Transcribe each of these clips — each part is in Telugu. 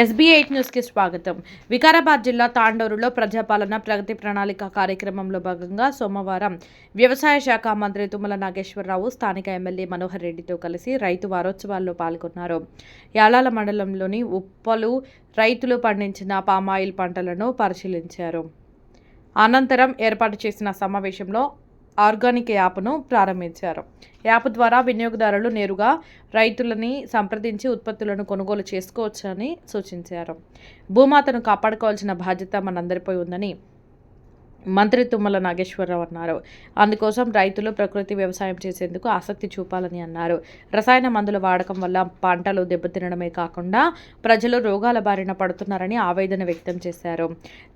SB8 న్యూస్కి స్వాగతం. వికారాబాద్ జిల్లా తాండూరులో ప్రజాపాలన ప్రగతి ప్రణాళిక కార్యక్రమంలో భాగంగా సోమవారం వ్యవసాయ శాఖ మంత్రి తుమ్మల నాగేశ్వరరావు స్థానిక ఎమ్మెల్యే మనోహర్ రెడ్డితో కలిసి రైతు వారోత్సవాల్లో పాల్గొన్నారు. యాలాల మండలంలోని ఉప్పలు రైతులు పండించిన పామాయిల్ పంటలను పరిశీలించారు. అనంతరం ఏర్పాటు చేసిన సమావేశంలో ఆర్గానిక్ యాప్ను ప్రారంభించారు. యాప్ ద్వారా వినియోగదారులు నేరుగా రైతులని సంప్రదించి ఉత్పత్తులను కొనుగోలు చేసుకోవచ్చని సూచించారు. భూమాతను కాపాడుకోవాల్సిన బాధ్యత మనందరిపై ఉందని మంత్రి తుమ్మల నాగేశ్వరరావు అన్నారు. అందుకోసం రైతులు ప్రకృతి వ్యవసాయం చేసేందుకు ఆసక్తి చూపాలని అన్నారు. రసాయన మందుల వాడకం వల్ల పంటలు దెబ్బతినడమే కాకుండా ప్రజలు రోగాల బారిన పడుతున్నారని ఆవేదన వ్యక్తం చేశారు.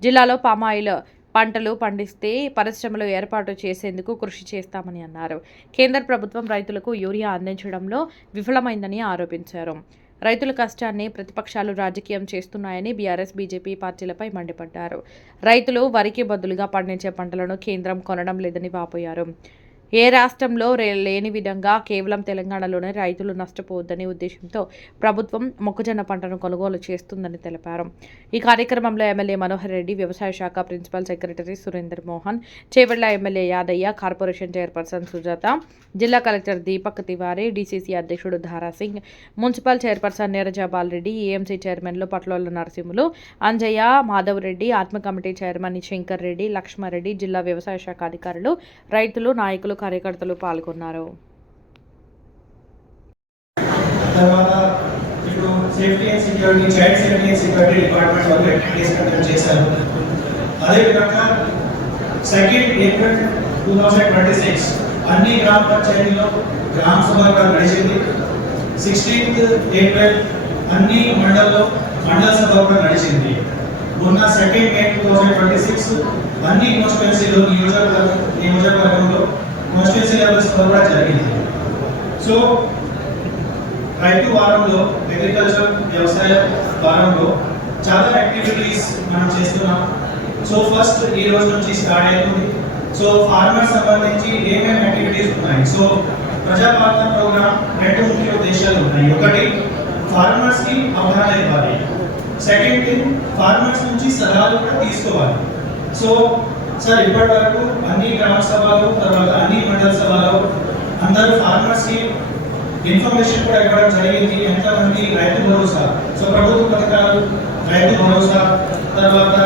జిల్లాలో పామాయిల్ పంటలు పండిస్తే పరిశ్రమలు ఏర్పాటు చేసేందుకు కృషి చేస్తామని అన్నారు. కేంద్ర ప్రభుత్వం రైతులకు యూరియా అందించడంలో విఫలమైందని ఆరోపించారు. రైతుల కష్టాన్ని ప్రతిపక్షాలు రాజకీయం చేస్తున్నాయని బీఆర్ఎస్, బీజేపీ పార్టీలపై మండిపడ్డారు. రైతులు వరికి బదులుగా పండించే పంటలను కేంద్రం కొనడం లేదని వాపోయారు. ఏ రాష్ట్రంలో లేని విధంగా కేవలం తెలంగాణలోనే రైతులు నష్టపోవద్దని ఉద్దేశంతో ప్రభుత్వం మొక్కజొన్న పంటను కొనుగోలు చేస్తుందని తెలిపారు. ఈ కార్యక్రమంలో ఎమ్మెల్యే మనోహర్ రెడ్డి, వ్యవసాయ శాఖ principal secretary Surender Mohan, Chevella MLA Yadaiah, corporation chairperson Sujatha, జిల్లా కలెక్టర్ దీపక్ తివారీ, డీసీసీ అధ్యక్షుడు Dhara Singh, municipal chairperson Neerajabal Reddy, AMC చైర్మన్లు Patlola Narasimhulu, Anjaiah, Madhav Reddy, ATMA committee chairman Shankar Reddy, Lakshma Reddy, జిల్లా వ్యవసాయ శాఖ అధికారులు, రైతులు, నాయకులు, కార్యకర్తలు పాల్గొన్నారు. Safety and security, child safety and security department వాళ్ళు యాక్టివిటీస్ కండక్ట్ చేశారు. అదేవిధంగా 2 ఏప్రిల్ 2026 అన్ని గ్రామ పంచాయతీలో గ్రామ సభగా నడిచింది. 16 ఏప్రిల్ అన్ని మండల్లో మండల సభ కూడా నడిచింది. మొన్న 2 మే 2026 అన్ని కాన్స్టిట్యుయెన్సీలో నియోజకవర్గంలో కాన్స్టిట్యుయెన్సీ లెవెల్స్ కూడా జరిగింది. సో రైతు వారంలో, అగ్రికల్చర్ వ్యవసాయ వారంలో చాలా యాక్టివిటీస్ మనం చేస్తున్నాం. సో ఫస్ట్ ఈ రోజు నుంచి స్టార్ట్ అవుతుంది. సో ఫార్మర్స్ సంబంధించి ఏమేమి యాక్టివిటీస్ ఉన్నాయి. సో ప్రజాపాలన ప్రోగ్రామ్ 2 ముఖ్య ఉద్దేశాలు ఉన్నాయి. ఒకటి, ఫార్మర్స్ కి అవగాహన ఇవ్వాలి. సెకండ్ థింగ్, ఫార్మర్స్ నుంచి సలహాలు కూడా తీసుకోవాలి. సో సార్ ఇప్పటి వరకు అన్ని గ్రామ సభలు, తర్వాత అన్ని మండల సభలు అందరూ ఫార్మర్స్ కి ఇన్ఫర్మేషన్ కూడా ఇవ్వడం జరిగింది. ఎంతమంది రైతు భరోసా, సో ప్రభుత్వ పథకాలు, రైతు భరోసా, తర్వాత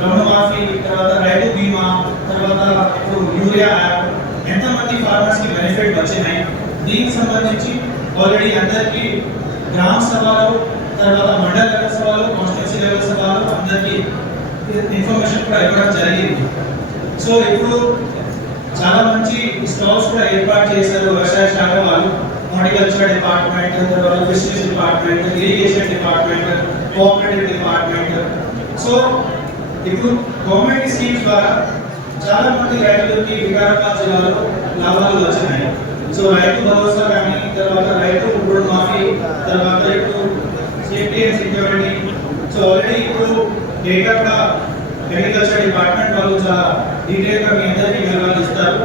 రుణమాఫీ, తర్వాత రైతు బీమా, తర్వాత యూరియా యాప్, ఎంతమంది ఫార్మర్స్ కి బెనిఫిట్ వచ్చినాయి, దీనికి సంబంధించి ఆల్రెడీ అందరికీ గ్రామ సభలు, తర్వాత మండల లెవెల్ సభలు, కాన్స్టిట్యుయెన్సీ లెవెల్ సభలు అందరికీ ఇన్ఫర్మేషన్ కూడా ఇవ్వడం జరిగింది. సో ఇప్పుడు చాలా మంచి స్టాల్స్ కూడా ఏర్పాటు చేశారు వ్యవసాయ శాఖ వాళ్ళు. హార్టికల్చర్ డిపార్ట్మెంట్, తర్వాత fisheries department, irrigation department, cooperative department. So ఇప్పుడు గవర్నమెంట్ స్కీమ్స్ ద్వారా చాలా మంది రైతులకి వికారాబాద్ జిల్లాలో లాభాలు వచ్చినాయి. సో రైతు భరోసా కానీ, తర్వాత రైతు రుణమాఫీ, తర్వాత ఇప్పుడు safety and security. So already ఇప్పుడు డేటా కూడా అగ్రికల్చర్ డిపార్ట్మెంట్ వాళ్ళు చాలా డీటెయిల్గా మీ అందరికీ వివరాలు ఇస్తారు.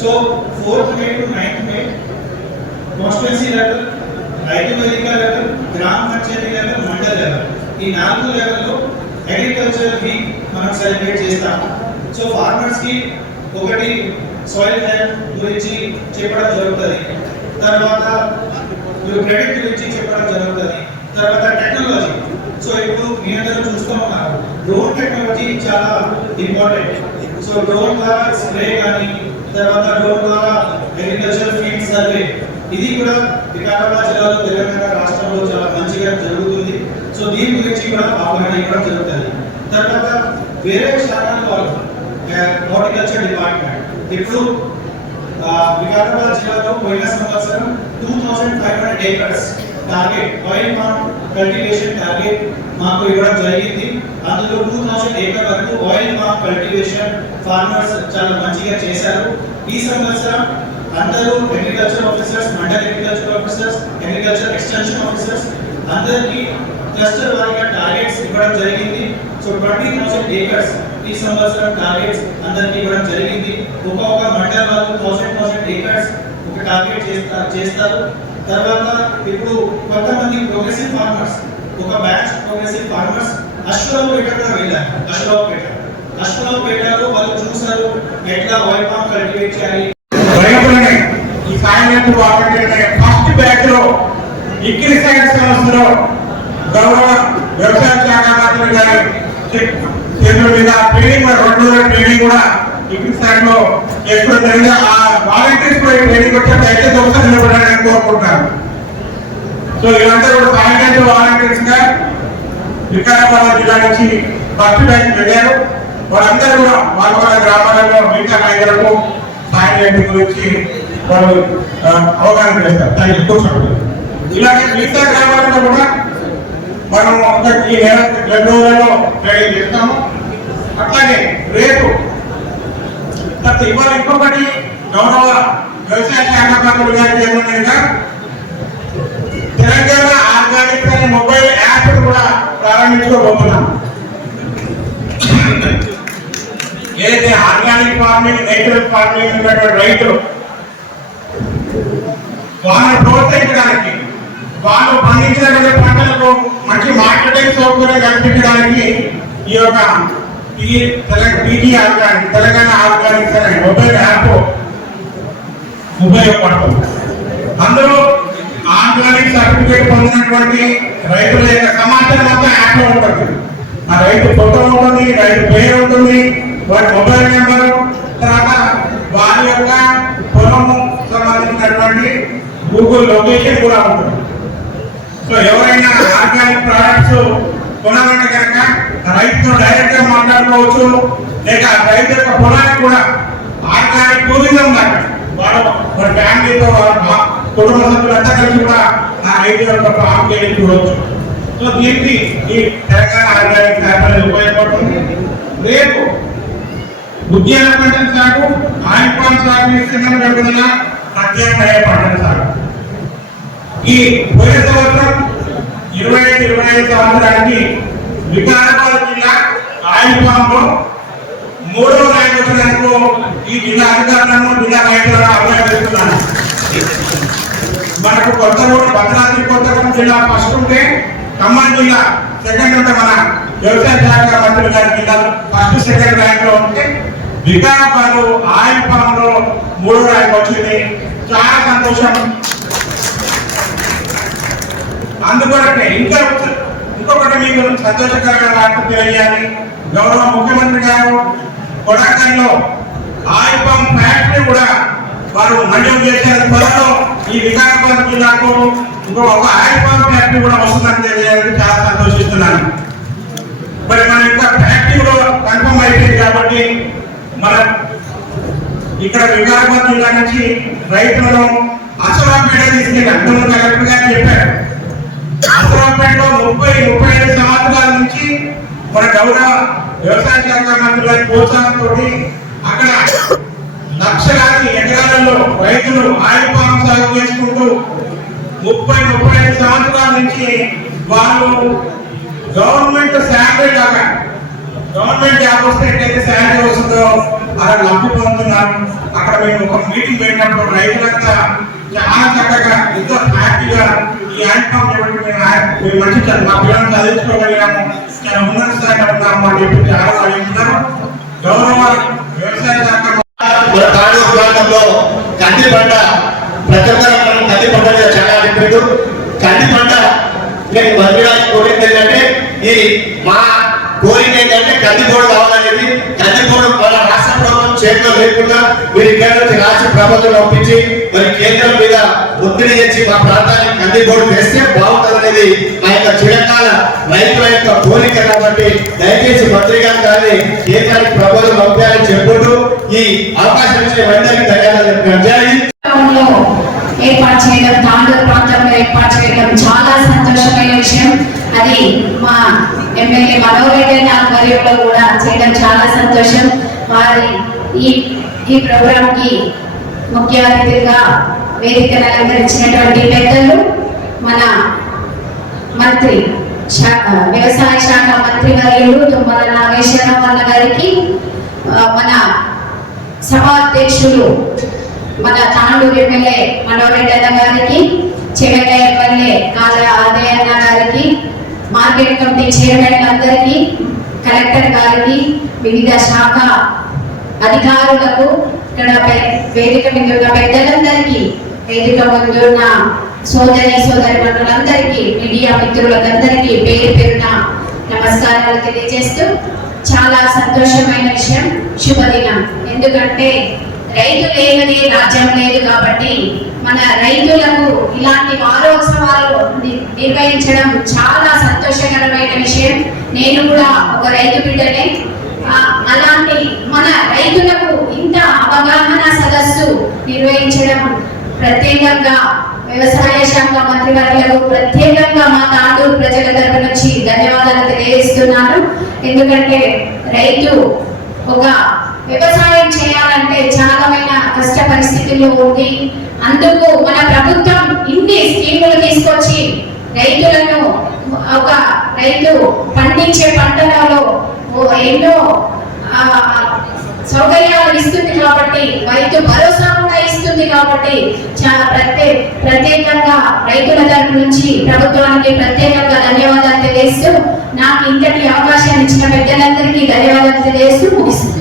So 4th May to 9th May constituency level, రైతు వేదిక లెవెల్, గ్రామ పంచాయతీ లెవెల్, మండల లెవెల్, ఈ 4 లెవెల్లో అగ్రికల్చర్ వీక్ మనం సెలబ్రేట్ చేస్తాము. సో ఫార్మర్స్ కి ఒకటి సాయిల్ హెల్త్ గురించి చెప్పడం జరుగుతుంది, తర్వాత క్రెడిట్ గురించి చెప్పడం జరుగుతుంది, తర్వాత టెక్నాలజీ. సో ఇప్పుడు మీ అందరూ చూస్తూ ఉన్నారు, డ్రోన్ టెక్నాలజీ చాలా ఇంపార్టెంట్. సో డ్రోన్ ద్వారా స్ప్రే కానీ, తర్వాత డ్రోన్ ద్వారా అగ్రికల్చర్ ఫీల్డ్ సర్వే, ఇది కూడా వికారాబాద్ జిల్లాలో, తెలంగాణ రాష్ట్రంలో చాలా మంచిగా జరుగుతుంది. సో దీని గురించి కూడా అవగాహన ఇవ్వడం జరుగుతుంది. తర్వాత వేరే శాఖల వాళ్ళు, హార్టికల్చర్ డిపార్ట్మెంట్, ఇప్పుడు వికారాబాద్ జిల్లాలో పోయిన సంవత్సరం 2500 acres target, oil palm cultivation target మాకు ఇవ్వడం జరిగింది. అందులో 2000 acre వరకు ఆయిల్ పామ్ కల్టివేషన్ ఫార్మర్స్ చాలా మంచిగా చేశారు. ఈ సంవత్సరం అందరూ agriculture officers, mandal agriculture officers, agriculture extension officers అందరికీ క్లస్టర్ వారీగా టార్గెట్స్ ఇవ్వడం జరిగింది. సో 20,000 acres ఈ సంవత్సరం టార్గెట్స్ అందరికీ ఇవ్వడం జరిగింది. ఒక్కొక్క మండల వాళ్ళు 1000 acres ఒక టార్గెట్ చేస్తారు. తర్వాత ఇప్పుడు కొంతమంది ప్రోగ్రెసివ్ ఫార్మర్స్ ఒక బ్యాచ్ ప్రోగ్రెసివ్ ఫార్మర్స్ అశ్వరావుపేట కూడా వెళ్ళారు. అశ్వరావుపేటలో వాళ్ళు చూసారు ఎట్లా ఆయిల్ పామ్ కల్టివేట్ చేయాలి. ఈ సాయినాథ్ వాటర్ ఫస్ట్ బ్యాచ్ లో ఇక్కిరి సైన్స్ సంస్థలో గౌరవ వ్యవసాయ శాఖ మంత్రి గారి చేతుల మీద ట్రైనింగ్ 2 రోజుల ట్రైనింగ్ కూడా ఇక్కిరి స్థాయిలో చేసుకోవడం జరిగింది. ఆ వాలంటీర్స్ కూడా ట్రైనింగ్ వచ్చే దయచేసి ఒకసారి నిలబడాలని కోరుకుంటున్నాను. సో ఇదంతా కూడా సాయినాథ్ వాలంటీర్స్ గా వికారాబాద్ జిల్లా నుంచి ఫస్ట్ బ్యాచ్ వెళ్ళారు. వాళ్ళందరూ కూడా వాళ్ళ గ్రామాలలో మిగతా నాయకులకు సాయినాథ్ గురించి వాళ్ళు అవగాహన చేస్తారు. కూర్చోండి. ఇలాగే మిగతా గ్రామాలలో కూడా మనం ఈ నెల 2 రోజులలో ట్రైనింగ్ చేస్తాము. అట్లాగే రేపు ఇవాళ ఇంకొకటి గౌరవ వ్యవసాయ శాఖ మంత్రులు గారి ఏమన్నా తెలంగాణ ఆర్గానిక్స్ అనే మొబైల్ యాప్ కూడా ప్రారంభించుకోబోతున్నాం. ఏదైతే ఆర్గానిక్ ఫార్మింగ్, నేచురల్ ఫార్మింగ్ ఉన్నటువంటి రైతులు వాళ్ళని ప్రోత్సహించడానికి, వాళ్ళు పండించినటువంటి పంటలకు మంచి మార్కెటింగ్ సౌకర్యం కల్పించడానికి ఈ యొక్క తెలంగాణ ఆర్గానిక్స్ అనే మొబైల్ యాప్ ఉపయోగపడుతుంది. అందులో ఆర్గానిక్ సర్టిఫికేట్ పొందినటువంటి రైతుల యొక్క సమాచారం మొత్తం యాప్ లో ఉంటుంది. ఆ రైతు ఫోటో ఉంటుంది, రైతు పేరు ఉంటుంది, వారి మొబైల్ నెంబర్, తర్వాత వారి యొక్క పొలము సంబంధించినటువంటి గూగుల్ లొకేషన్ కూడా ఉంటుంది. సో ఎవరైనా ఆర్గానిక్ ప్రొడక్ట్స్ కొనాలంటే కనుక రైతుతో డైరెక్ట్ గా మాట్లాడుకోవచ్చు. లేక రైతు యొక్క పొలానికి కూడా ఆర్గానిక్ టూరిజం లాగా వాడు వారి ఫ్యామిలీతో కుటుంబ సభ్యులంతా కలిసి కూడా ఆ రైతు యొక్క ఫామ్కి వెళ్ళి చూడవచ్చు. సో దీనికి ఈ తెలంగాణ ఆర్గానిక్ యాప్ అనేది ఉపయోగపడుతుంది. రేపు ఉద్యాన పంటల సాగు, ఆయిల్ పామ్ సాగు, విస్తీర్ణం పెరుగుదల, ప్రత్యామ్నాయ పంటల సాగు. ఈ పోయిన సంవత్సరం 20-25 సంవత్సరానికి వికారాబాద్ జిల్లా ఆయిల్ పామ్ లో 3వ ర్యాంక్ వచ్చినందుకు ఈ జిల్లా అధికారులను, జిల్లా రైతులను అభినందిస్తున్నాను. మనకు కొత్తగూడెం జిల్లా ఫస్ట్ ఉంటే, ఖమ్మం జిల్లా సెకండ్ ఉంటే, మన వ్యవసాయ శాఖ మంత్రి గారి జిల్లా ఫస్ట్ సెకండ్ ర్యాంక్ లో ఉంటే, వికారాబాద్ ఆయిల్ పామ్ లో 3వ ర్యాంక్ వచ్చింది. చాలా సంతోషం. అందుకొరకే ఇంకొకటి మీకు సంతోషకరమైన వార్త తెలియాలి. గౌరవ ముఖ్యమంత్రి గారు కొడంగల్లో ఆయిల్ పామ్ ఫ్యాక్టరీ కూడా వారు మంజూరు చేశారు. త్వరలో ఈ వికారాబాద్ జిల్లాకు ఒక ఆయిల్ పామ్ ఫ్యాక్టరీ కూడా వస్తుందని తెలియడానికి చాలా సంతోషిస్తున్నాను. మరి మన యొక్క ఫ్యాక్టరీ కూడా కన్ఫర్మ్ అయిపోయింది కాబట్టి మనం ఇక్కడ వికారాబాద్ జిల్లా నుంచి రైతులను అసరాపేట తీసుకెళ్ళి అంటున్న కలెక్టర్ గారు చెప్పారు. అసరాపేటలో 30-35 సంవత్సరాల నుంచి మన గౌరవ వ్యవసాయ శాఖ మంత్రి గారి ప్రోత్సాహంతో అక్కడ లక్షలాది ఎకరాలలో రైతులు ఆయిల్ పామ్ సాగు చేసుకుంటూ 30-35 సంవత్సరాల నుంచి వాళ్ళు గవర్నమెంట్ శాలరీ లాగా, గవర్నమెంట్ జాబ్ వస్తే ఎట్లయితే శాలరీ వస్తుందో అలా లబ్ధి పొందుతున్నారు. అక్కడ మేము ఒక మీటింగ్ పెట్టినప్పుడు రైతులంతా చాలా చక్కగా ఎంతో హ్యాపీగా ఈ ఆయిల్ పామ్ మేము మంచి మా పిల్లలను చదివించుకోగలిగాము, చాలా ఉన్నత స్థాయిలో ఉన్నాము అని చెప్పి చాలా భావిస్తున్నారు. గౌరవ వ్యవసాయ శాఖ ప్రాంతంలో కంది పంట ప్రతి ఒక్కరు కంది పంట చాలా చెప్పారు. కంది పంట నేను మంత్రిరాజు కోరింది ఏంటంటే, ఈ మా కోరిక ఏంటంటే కంది బోర్డు కావాలనేది. కంది బోర్డు మన రాష్ట్ర ప్రభుత్వం చేతిలో లేకుండా మీరు ఇక్కడ నుంచి రాష్ట్ర ప్రభుత్వం పంపించి మరి కేంద్రం మీద ఒత్తిడి చేసి మా ప్రాంతానికి కంది బోర్డు వేస్తే బాగుంటుందనేది మా యొక్క చిరకాల రైతుల యొక్క కోరిక. కాబట్టి దయచేసి మంత్రి గారు దాన్ని కేంద్రానికి ప్రభుత్వం పంపాలని చెప్పుకుంటూ ఈ అవకాశం ఇచ్చిన అందరికీ ధన్యవాదాలు. ఏర్పాటు చేయడం, తాండూరు ప్రాంతంలో ఏర్పాటు చేయడం చాలా సంతోషమైన విషయం. అది మా ఎమ్మెల్యే మనోహర్ రెడ్డి ఆధ్వర్యంలో కూడా చేయడం చాలా సంతోషం. వారి ఈ ప్రోగ్రామ్ కి ముఖ్య అతిథిగా వేదికను అలంకరించినటువంటి పెద్దలు, మన మంత్రి వ్యవసాయ శాఖ మంత్రి వర్యులు తుమ్మల నాగేశ్వరరావు అన్న గారికి, మన సభాధ్యక్షులు మన తాండూరు ఎమ్మెల్యే మనోహర్ రెడ్డి అన్న గారికి, చెవెళ్ళ ఎమ్మెల్యే కాళ్ళ ఆదయ్య అన్న గారికి, మా మార్కెట్ కమిటీ చైర్మన్లందరికీ, కలెక్టర్ గారికి, వివిధ శాఖ అధికారులకు, ఇక్కడ వేదిక మీద ఉన్న పెద్దలందరికీ, వేదిక ముందు ఉన్న సోదరిమణులందరికీ, మీడియా మిత్రులందరికీ పేరు పేరున నమస్కారాలు తెలియజేస్తూ, చాలా సంతోషమైన విషయం, శుభదినం. ఎందుకంటే రైతు లేనిదే రాజ్యం లేదు కాబట్టి మన రైతులకు ఇలాంటి వారోత్సవాలు నిర్వహించడం చాలా సంతోషకరమైన విషయం. నేను కూడా ఒక రైతు బిడ్డనే. అలాంటి మన రైతులకు ఇంత అవగాహన సదస్సు నిర్వహించడం ప్రత్యేకంగా వ్యవసాయ శాఖ మంత్రివర్యులకు ప్రత్యేకంగా మా తాండూరు ప్రజల తరపు నుంచి ధన్యవాదాలు తెలియజేస్తున్నాను. ఎందుకంటే రైతు ఒక వ్యవసాయం చేయాలంటే చాలామైన కష్ట పరిస్థితుల్లో ఉంది. అందుకు మన ప్రభుత్వం ఇన్ని స్కీములు తీసుకొచ్చి రైతులను, ఒక రైతు పండించే పంటలలో ఎన్నో సౌకర్యాలు ఇస్తుంది కాబట్టి, రైతు భరోసా కూడా ఇస్తుంది కాబట్టి ప్రత్యేకంగా రైతుల తరపు నుంచి ప్రభుత్వానికి ప్రత్యేకంగా ధన్యవాదాలు తెలియజేస్తూ, నాకు ఇంతటి అవకాశాన్ని ఇచ్చిన పెద్దలందరికీ ధన్యవాదాలు తెలియజేస్తూ ముగిస్తుంది.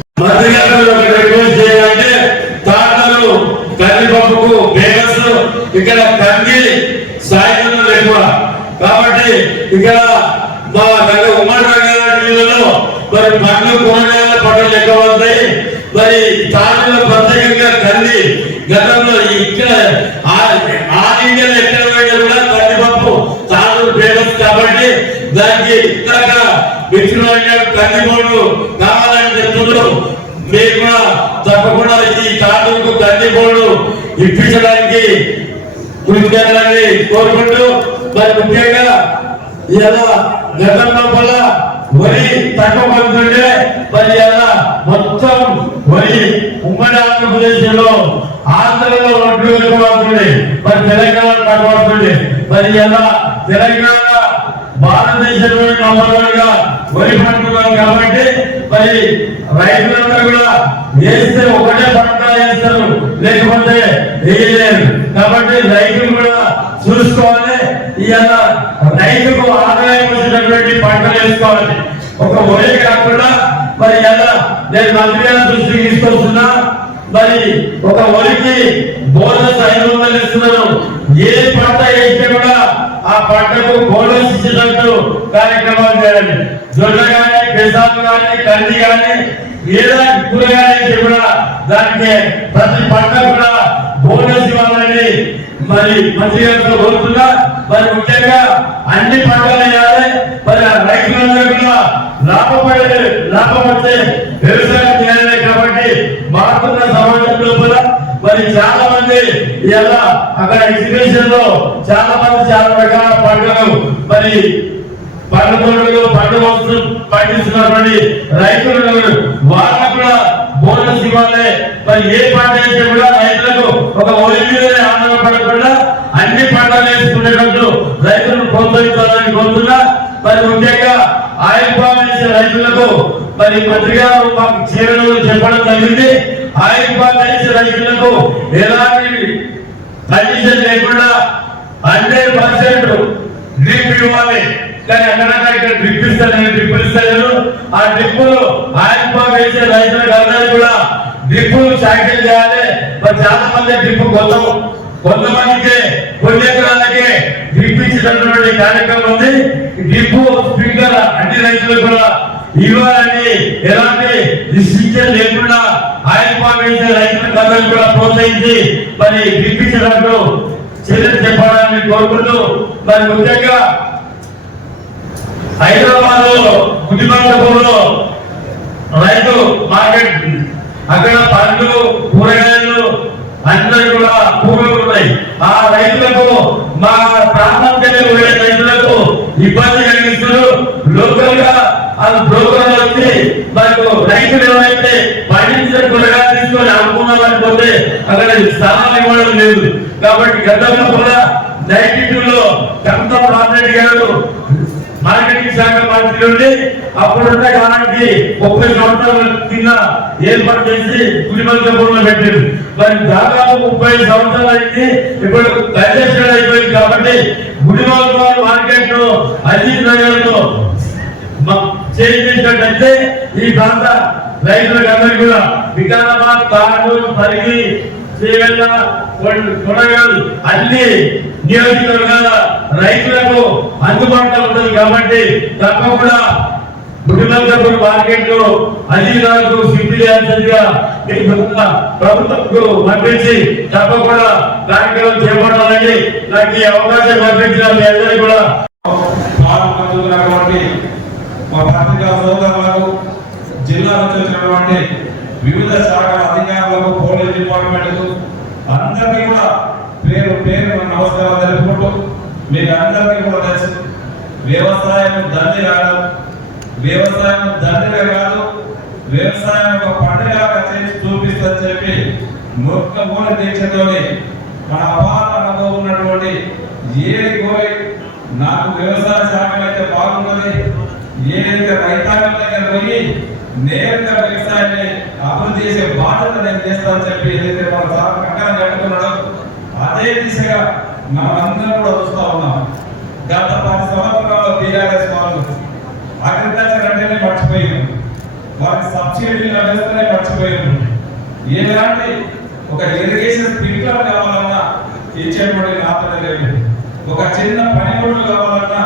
కందిపప్పుకు ఫేమస్, ఇక్కడ కంది సాయంత్రం ఎక్కువ కాబట్టి ఇక్కడ మా ఉమ్మడి రంగారెడ్డి జిల్లాలో మరి పండ్లు కూరగాయల పంటలు ఎక్కువ ఉంటాయి. మరి తాండూరులో ప్రత్యేకంగా కంది గతంలో ఇక్కడ ఆల్ ఇండియా ఎక్కడ కూడా కందిపప్పు తాండూరు ఫేమస్ కాబట్టి దానికి ఇందాక మిత్రులు కందిపప్పు కావాలని చెప్తున్నారు. మీరు కూడా తప్పకుండా ఈ తాండూరుకు కందిపప్పు ఇప్పించడానికి కృషి చేయాలని కోరుకుంటూ, మరి ముఖ్యంగా ఇలా గతం లోపల వరి తక్కువ పడుతుంటే మరి ఇలా మొత్తం వరి ఉమ్మడి ఆంధ్రప్రదేశ్ లో ఆంధ్రలో ఒడ్లు ఎక్కువ అవుతుంది, మరి తెలంగాణ తక్కువ అవుతుంది. మరి ఇలా తెలంగాణ భారతదేశంలో నంబర్గా వరి పండుగలు కాబట్టి మరి రైతులందరూ కూడా వేస్తే ఒకటే పంట వేస్తారు, లేకపోతే వేయలేరు. కాబట్టి రైతులు కూడా చూసుకోవాలి. ఇవాళ రైతుకు ఆదాయం వచ్చినటువంటి పంటలు వేసుకోవాలి. ఒక వరి కాకుండా మరి ఎలా నేను మంత్రి గారి దృష్టికి తీసుకొస్తున్నా, మరి ఒక వరికి బోనస్ 500 ఇస్తున్నారు. ఏ పంట వేస్తే కూడా ఆ పంటకు బోనస్ ఇచ్చినట్టు కార్యక్రమాలు చేయాలి. జొన్న కానీ, పెసాలు కానీ, కంది కానీ, ఏదైనా కూరగాయలు కూడా దానికి ప్రతి పంట కూడా బోనస్ ఇవ్వాలని మరి మంత్రి గారితో కోరుతున్నా. మరి ముఖ్యంగా అన్ని పంటలు వేయాలి. మరి రైతులందరూ కూడా లాభం వచ్చే వ్యవసాయం చేయాలి. కాబట్టి మారుతున్న సమాజం లోపల మరి చాలా మంది ఇలా అక్కడ ఎగ్జిబిషన్ లో చాలా మంది చాలా రకాల పంటలు మరి పండ్ల తోటలు పండ్ల వస్తువులు పండిస్తున్నటువంటి రైతులు వాళ్ళకు కూడా బోనస్ ఇవ్వాలి. మరి ఏ పంట వేస్తే కూడా రైతులకు ఒక ఒరి మీదనే ఆధారపడకుండా అన్ని పంటలు వేసుకునేటట్టు రైతులను ప్రోత్సహించాలని కోరుతున్నా. మరి ముఖ్యంగా ఆయిల్ పామ్ వేసే రైతులకు మరి మంత్రిగా మాకు చేరలు చెప్పడం జరిగింది. ఆయిల్ పామ్ వేసే రైతులకు ఎలాంటి కండిషన్ లేకుండా 100% డ్రిప్ ఇవ్వాలి. కానీ అక్కడ ఇక్కడ డ్రిప్ ఇస్తారు. ఆ డ్రిప్పులు ఆయిల్ పామ్ వేసే రైతులకు అందరూ కూడా డ్రిప్పులు శాంక్షన్ చేయాలి. మరి చాలా మంది డ్రిప్ కొంతమందికి కొన్ని ఎకరాలకే డ్రిప్ ఇచ్చినటువంటి కార్యక్రమం ఉంది. డ్రిప్ స్ప్రింక్లర్ అన్ని రైతులకు కూడా ఇవ్వాలని, ఎలాంటి రిస్ట్రిక్షన్ లేకుండా ఆయిల్ పామ్ వేసే రైతులకు అందరూ కూడా ప్రోత్సహించి మరి డ్రిప్ ఇచ్చినట్టు చర్యలు చెప్పాలని కోరుకుంటూ, మరి ముఖ్యంగా హైదరాబాద్ లో గుడిబండపూర్లో రైతు మార్కెట్, అక్కడ పండ్లు కూరగాయలు అందరూ కూడా పూలు ఉన్నాయి. ఆ రైతులకు మా ప్రాంతానికి వెళ్ళే రైతులకు ఇబ్బంది కలిగిస్తున్నారు. లోకల్ గా బ్రోకర్లు వచ్చి మనకు రైతులు ఎవరైతే పండించిన కూరగాయలు తీసుకొని అమ్ముకున్నామనుకుంటే అక్కడ స్థానాలు ఇవ్వడం లేదు. కాబట్టి గతంలో కూడా 92లో కమతం రామరెడ్డి గారు మార్కెటింగ్ శాఖ మంత్రి ఉండి అప్పుడున్న కాలానికి 30 సంవత్సరాల కింద ఏర్పాటు చేసి గుడిబండపూర్లో పెట్టారు. మరి దాదాపు 30 సంవత్సరాలు అయింది. ఇప్పుడు కంజెస్టెడ్ అయిపోయింది. కాబట్టి గుడిబండ మార్కెట్ లో అజిత్ నగర్ లో చేసినట్లయితే ఈ ప్రాంత రైతులందరికీ కూడా వికారాబాద్, తాండూరు, పరిగి, శ్రీవెల్ల, కొనగల్ అన్ని నియోజకవర్గాల రైతులకు అందుబాటులో ఉంటుంది కాబట్టి తప్పకుండా బుడ్డిమల్కాపూర్ మార్కెట్ లో అధికారులకు సిపిగా ప్రభుత్వంకు పంపించి తప్పకుండా కార్యక్రమం చేపట్టాలని నాకు ఈ అవకాశం కల్పించిన మీ అందరికీ కూడా పాల్గొంటున్నటువంటి మా పత్రికా సోదరులకు, జిల్లా నుంచి వచ్చినటువంటి వివిధ శాఖల అధికారులకు, పోలీస్ డిపార్ట్మెంట్ అందరికీ కూడా పేరు పేరు నమస్కారం తెలుపుకుంటూ మీకు అందరికీ కూడా తెలుసు వ్యవసాయం దండిగా కాదు, వ్యవసాయం దండిగా కాదు, వ్యవసాయం ఒక పండుగగా చేసి చూపిస్తుందని చెప్పి మొక్కమూల దీక్షతోని మన అపార అనుభవం ఉన్నటువంటి ఏది కోరి నాకు వ్యవసాయ శాఖలు అయితే బాగున్నది, ఏదైతే రైతాంగం దగ్గర పోయి నేరుగా వ్యవసాయాన్ని అభివృద్ధి చేసే బాధ్యత నేను చేస్తానని చెప్పి ఏదైతే మన సార్ కంకణం కట్టుకున్నాడో అదే దిశగా మనం అందరం కూడా చూస్తా ఉన్నాం. గత 10 సంవత్సరాల్లో టీఆర్ఎస్ వాళ్ళు అగ్రికల్చర్ అంటేనే మర్చిపోయారు, వారికి సబ్సిడీలు లభిస్తేనే మర్చిపోయారు. ఎలాంటి ఒక ఇరిగేషన్ స్ప్రింక్లర్ కావాలన్నా ఇచ్చేటువంటి నాపద లేదు, ఒక చిన్న పనిముట్లు కావాలన్నా,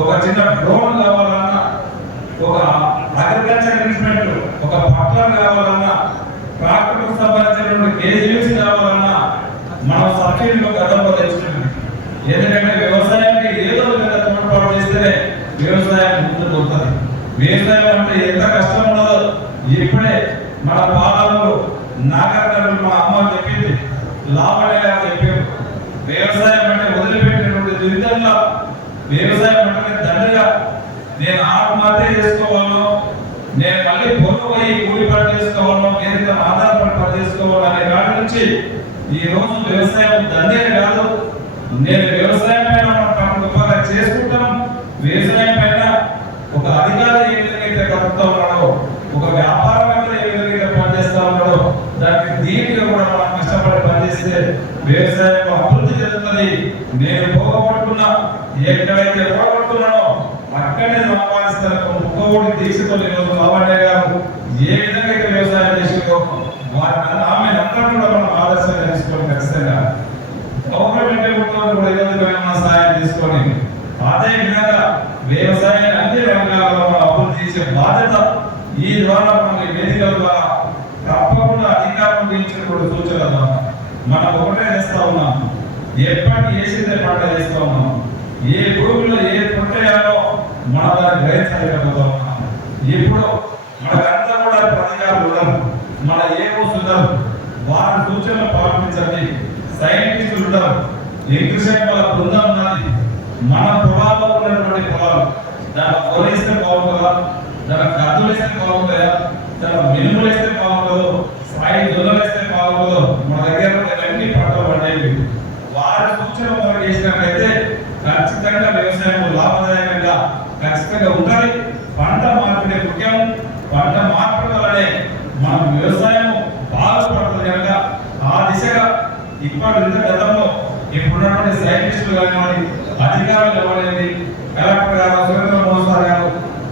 ఒక చిన్న డ్రోన్ కావాలన్నా, ఒక అగ్రికల్చర్ ఇన్స్ట్రుమెంట్, ఒక పట్లర్ కావాలన్నా, ట్రాక్టర్కు సంబంధించినటువంటి కేజీస్ కావాలన్నా మనం సబ్సిడీలో గతంలో తెచ్చుకుంటాం. ఎందుకంటే వ్యవసాయానికి ఏదో విధంగా తోడ్పాటు చేస్తేనే వ్యవసాయం ముందుకు వస్తుంది. వ్యవసాయం అంటే ఎంత కష్టం ఉన్నదో ఇప్పుడే మన పాలనలో నాగరికతలు మా అమ్మ చెప్పింది, లాభడే చెప్పారు. వ్యవసాయం అంటే వదిలిపెట్టినటువంటి జీవితంలో వ్యవసాయం అంటే దండగా నేను ఆత్మహత్య చేసుకోవాలను, నేను మళ్ళీ పొరపోయి కూలి పని చేసుకోవాలను, వేదిక ఆధారపడి పని చేసుకోవాలి అనే కాడి నుంచి ఈ రోజు వ్యవసాయం దండే కాదు, నేను వ్యవసాయం పైన గొప్పగా చేసుకుంటాం. వ్యవసాయం పైన ఒక అధికారి ఏ విధంగా కలుపుతా ఉన్నాడో, ఒక వ్యాపారవేత్త ఏ విధంగా పనిచేస్తా ఉన్నాడో దానికి దీనిగా కూడా మనం కష్టపడి పనిచేస్తే వ్యవసాయం అభివృద్ధి చెందుతుంది. నేను పోగొట్టుకున్నా, ఎక్కడైతే పోగొట్టుకున్నానో అక్కడే సంపాదిస్తాను. ముఖ్యమంత్రి దీక్షతో ఈరోజు లావణ్య గారు ఏ విధంగా అయితే వ్యవసాయం చేసిందో ఆమె అందరూ కూడా మనం ఆదర్శంగా తీసుకోవాలి. ఖచ్చితంగా గవర్నమెంట్ కూడా సహాయం తీసుకొని అదే విధంగా వ్యవసాయాన్ని అన్ని రంగాల్లో అభివృద్ధి చేసే బాధ్యత ఈ ద్వారా మన వేదికల ద్వారా తప్పకుండా అధికారం గురించినటువంటి సూచనల ద్వారా మనం ఒకటే చేస్తా ఉన్నాం. ఎప్పటికీ వేసిందే పంట చేస్తా ఉన్నాం. ఏ భూమిలో ఏ పంట వేయాలో మన దాన్ని గ్రహించలేకపోతా ఉన్నాం. ఇప్పుడు మనకంతా కూడా అధికారులు ఉన్నారు, మన ఏమో ఉన్నారు, వారి సూచనలు పాటించండి. సైంటిస్టులు ఉన్నారు, ఇంగ్లీష్ వాళ్ళ బృందం ఉన్నది. మన పొలాల్లో ఉన్నటువంటి పొలాలు దాన్ని పొలేస్తే బాగుంటుందా, దాని గద్దులు వేస్తే బాగుంటుందా, దాని మినుములు వేస్తే బాగుంటుందో, సాయి దొంగలు వేస్తే బాగుంటుందో, మన దగ్గర అన్ని పంటలు పండేవి. వారి సూచన మనం చేసినట్లయితే ఖచ్చితంగా వ్యవసాయం లాభదాయకంగా ఖచ్చితంగా ఉండాలి. పంట మార్పిడి ముఖ్యం. పంట మార్పిడి వల్లనే మన వ్యవసాయం బాగుపడుతుంది కనుక ఆ దిశగా ఇప్పటి గతంలో ఇప్పుడున్నటువంటి సైంటిస్టులు కానివ్వండి, అధికారులు కానివ్వండి, కలెక్టర్ గారు, సురేంద్ర మోసార్ గారు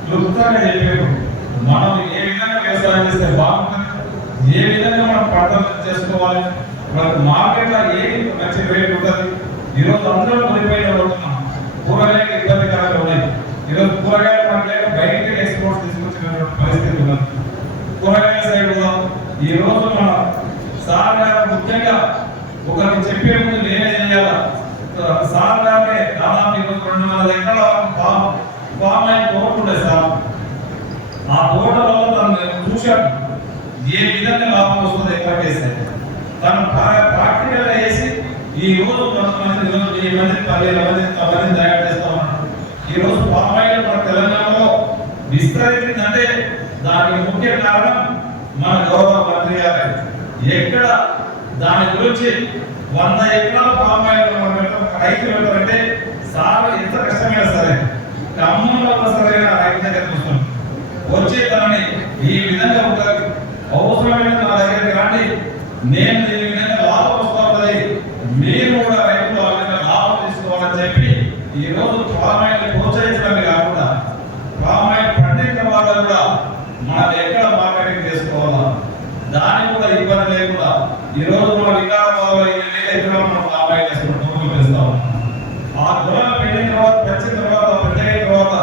క్లుప్తంగా చెప్పారు. మనం ఏ విధంగా వ్యవసాయం చేస్తే బాగుంటుంది, ఏ విధంగా మనం పంటలు చేసుకోవాలి, మనకు మార్కెట్లో ఏ మంచి రేట్ ఉంటుంది. ఈరోజు అందరూ కొనిపోయిన ఉంటున్నాం, కూరగాయలు ఇబ్బందికరంగా ఉన్నాయి. ఈరోజు కూరగాయలు మనకి లేక బయటకి ఎక్స్పోర్ట్స్ తీసుకొచ్చినటువంటి పరిస్థితి ఉన్నది. కూరగాయల సైడ్ ఈ రోజు మన సార్ గారు ముఖ్యంగా ఒకరికి చెప్పే ముందు నేనే చేయాలా. సార్ గారే దాదాపు 200 ఎకరాల ఫామ్ లైన్ తోట ఉండే సార్. ఆ తోటలో తను చూశాడు ఏ విధంగా లాభం వస్తుంది ఎక్కడికేస్తే. తను ప్రాక్టికల్ గా వేసి ఈ రోజు 10 మంది 10 మంది 12 మంది తయారు చేస్తా ఉన్నాడు. ఈ రోజు ఫామ్ లైన్ మన తెలంగాణలో విస్తరించిందంటే దానికి ముఖ్య కారణం మన గౌరవ మంత్రి గారు. ఎక్కడ దాని గురించి 100 ఎకరాల ఫామ్ ఆయిల్ రైతులు పెట్టారంటే సార్ ఎంత కష్టమైనా సరే ఖమ్మంలో సరైన రైతు దగ్గర చూస్తాం. వచ్చే తనని ఈ విధంగా ఉంటుంది, అవసరమైన నా దగ్గరికి రండి, నేను ఈ విధంగా లాభం వస్తుంది, మీరు కూడా రైతులు ఆ విధంగా లాభం తీసుకోవాలని చెప్పి ఈ రోజు ఫామ్ ఆయిల్ ప్రోత్సహించడమే కాకుండా ఫామ్ ఆయిల్ పండించిన వాళ్ళు కూడా ఆ గొర్రెలు పెళ్ళిన తర్వాత పెంచిన తర్వాత పెద్దయిన తర్వాత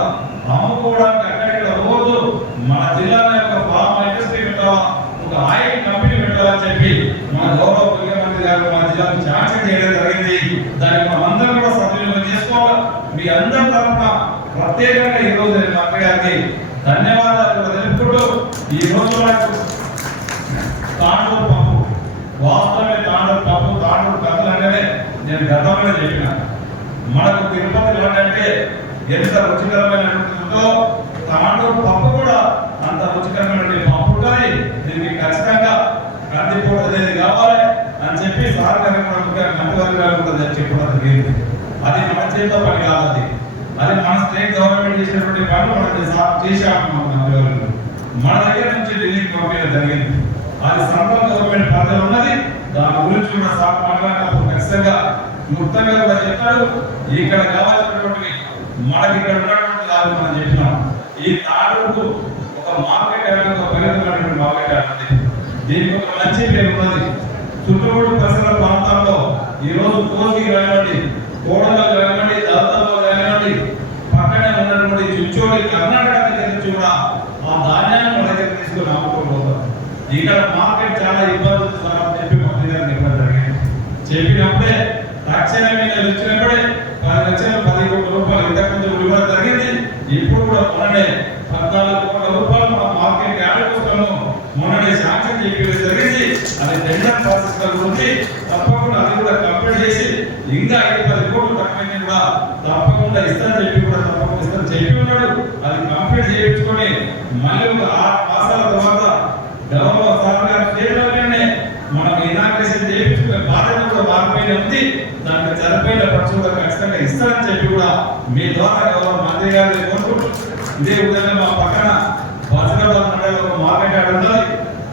అమ్ముకోవడానికి అక్కడిక్కడ రోజు మన జిల్లాలో యొక్క ఫార్మ్ ఇండస్ట్రీ పెట్టాలా, ఒక ఆయిల్ కంపెనీ పెట్టాలని చెప్పి మన గౌరవ ముఖ్యమంత్రి గారు మన జిల్లాకు శాంక్షన్ చేయడం జరిగింది. దానికి మనం అందరం కూడా సద్వినియోగం చేసుకోవాలి. మీ అందరి తరఫున ప్రత్యేకంగా ఈ రోజు నేను మంత్రి గారికి ధన్యవాదాలు తెలుపుకుంటూ, ఈ రోజు నాకు తాండూరు పప్పు వాస్తవమే తాండూరు పప్పు తాండూరు కథలు అంటేనే నేను గతంలో చెప్పిన మనకు తిరుపతి అంటే ఎంత రుచికరమైనదో తాండూరు పప్పు కూడా అంత రుచికరమైన పప్పు ఉంటుంది. దీనికి ఖచ్చితంగా కందిపూట అనేది కావాలి అని చెప్పి సార్ గారు కూడా మంత్రివర్గ గారు కూడా చెప్పడం జరిగింది. అది మన చేతితో పని కాదు, అది మన స్టేట్ గవర్నమెంట్ చేసినటువంటి పనులు మనం చేశాము. మంత్రివర్గం మన దగ్గర నుంచి ఢిల్లీకి పంపించడం జరిగింది. అది సెంట్రల్ గవర్నమెంట్ పరిధిలో ఉన్నది. దాని గురించి కూడా సార్ మాట్లాడినప్పుడు ఖచ్చితంగా మొత్తంగా కూడా చెప్తాడు. ఇక్కడ కావాల్సినటువంటి మనకి ఇక్కడ ఉన్నటువంటి కాదు మనం చెప్పినాం. ఈ తాడుకు ఒక మార్కెట్ ఒక పరిమితమైనటువంటి మార్కెట్ అనేది దీనికి ఒక మంచి పేరు ఉన్నది. చుట్టుపక్కల పరిసర ప్రాంతాల్లో ఈ రోజు కోసి కానివ్వండి, కోడలో కానివ్వండి, దళితంలో కానివ్వండి, పక్కనే ఉన్నటువంటి చుచ్చోడి కర్ణాటక దగ్గర నుంచి కూడా ఆ ధాన్యాన్ని మన దగ్గర తీసుకుని అమ్ముకోబోతారు. ఇక్కడ మార్కెట్ చాలా ఇబ్బంది చెప్పి మంత్రి గారు చెప్పడం జరిగింది. చెప్పినప్పుడే తక్షణమే వచ్చినప్పుడే 10 లక్షలు 10 కోట్ల రూపాయలు ఇంతకుముందు ఇవ్వడం జరిగింది. ఇప్పుడు కూడా మొన్ననే 14 కోట్ల రూపాయలు మన మార్కెట్ యాడ్ కోసము మొన్ననే శాంక్షన్ చేయడం జరిగింది. అది టెండర్ ప్రాసెస్ లో ఉంది. తప్పకుండా అది కూడా కంప్లీట్ చేసి ఇంకా 5-10 కోట్లు తక్కువైంది కూడా తప్పకుండా ఇస్తాను చెప్పి కూడా తప్పకుండా ఇస్తాను చెప్పి ఉన్నాడు. అది కంప్లీట్ చేయించుకొని మళ్ళీ ఒక 6 మాసాల తర్వాత గౌరవ సార్ గారి చేతుల్లోనే మనం ఇనాగ్రేషన్ చేయించుకునే బాధ్యత కూడా వారిపైన ఉంది. దానికి సరిపోయిన ఖర్చు కూడా ఖచ్చితంగా ఇస్తారని చెప్పి కూడా మీ ద్వారా గౌరవ మంత్రి గారిని కోరుకుంటూ, ఇదే విధంగా మా పక్కన బసిరాబాద్ మండలంలో ఒక మార్కెట్ యార్డ్ ఉన్నది.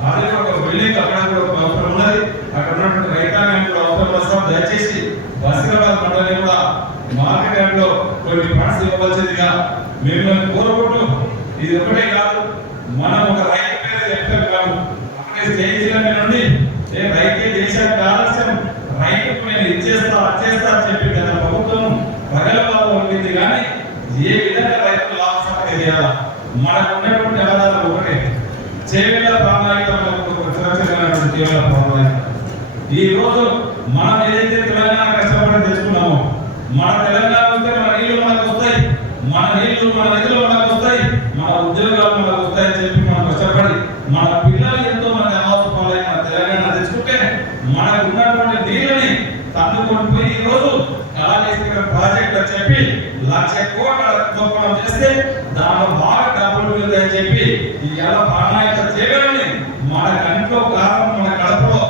అదే ఒక బిల్డింగ్ అక్కడ కూడా ఒక అవసరం ఉన్నది. అక్కడ ఉన్నటువంటి రైతాంగం కూడా అవసరం వస్తాం. దయచేసి బసిరాబాద్ మండలం కూడా మార్కెట్ యార్డ్ లో కొన్ని ఫండ్స్ ఇవ్వవలసిందిగా మిమ్మల్ని కోరుకుంటూ, ఇది ఒకటే కాదు, మనం ఒక రైతు పేరు చెప్తాం కాదు, అక్కడే స్టేజ్ నుండి రైతే దేశానికి ఆలస్యం, రైతుకు నేను ఇచ్చేస్తా వచ్చేస్తా అని చెప్పి గత ప్రభుత్వం ప్రగలబాబు ఉంటుంది. కానీ ఏ విధంగా రైతులు లాభసాటి చేయాలా, మనకు ఉన్నటువంటి ఆధారాలు ఒకటే చేవేల ప్రాణాయిత, సురక్షితమైనటువంటి చేవేల ప్రాణాయిత. ఈ రోజు మనం ఏదైతే తెలంగాణ కష్టపడి తెచ్చుకున్నామో, మన తెలంగాణ వస్తే మన నీళ్లు మనకు వస్తాయి, మన నీళ్లు మన నిధులు మనకు వస్తాయి, మన ఉద్యోగాలు మనకు వస్తాయని చెప్పి మనం కష్టపడి మన పిల్లలు ఎంతో మంది అవసరపాలై మన తెలంగాణ తెచ్చుకుంటే మనకు ఉన్నటువంటి నీళ్ళని తన్నుకొని పోయి ఈ రోజు కాళేశ్వరం ప్రాజెక్ట్ అని చెప్పి 1,00,000 కోట్ల దోపడం చేస్తే దానిలో బాగా డబ్బులు అని చెప్పి ఈ ఎలా ప్రాణాయిత చేయగలని మన కంట్లో కారణం మన కడపలో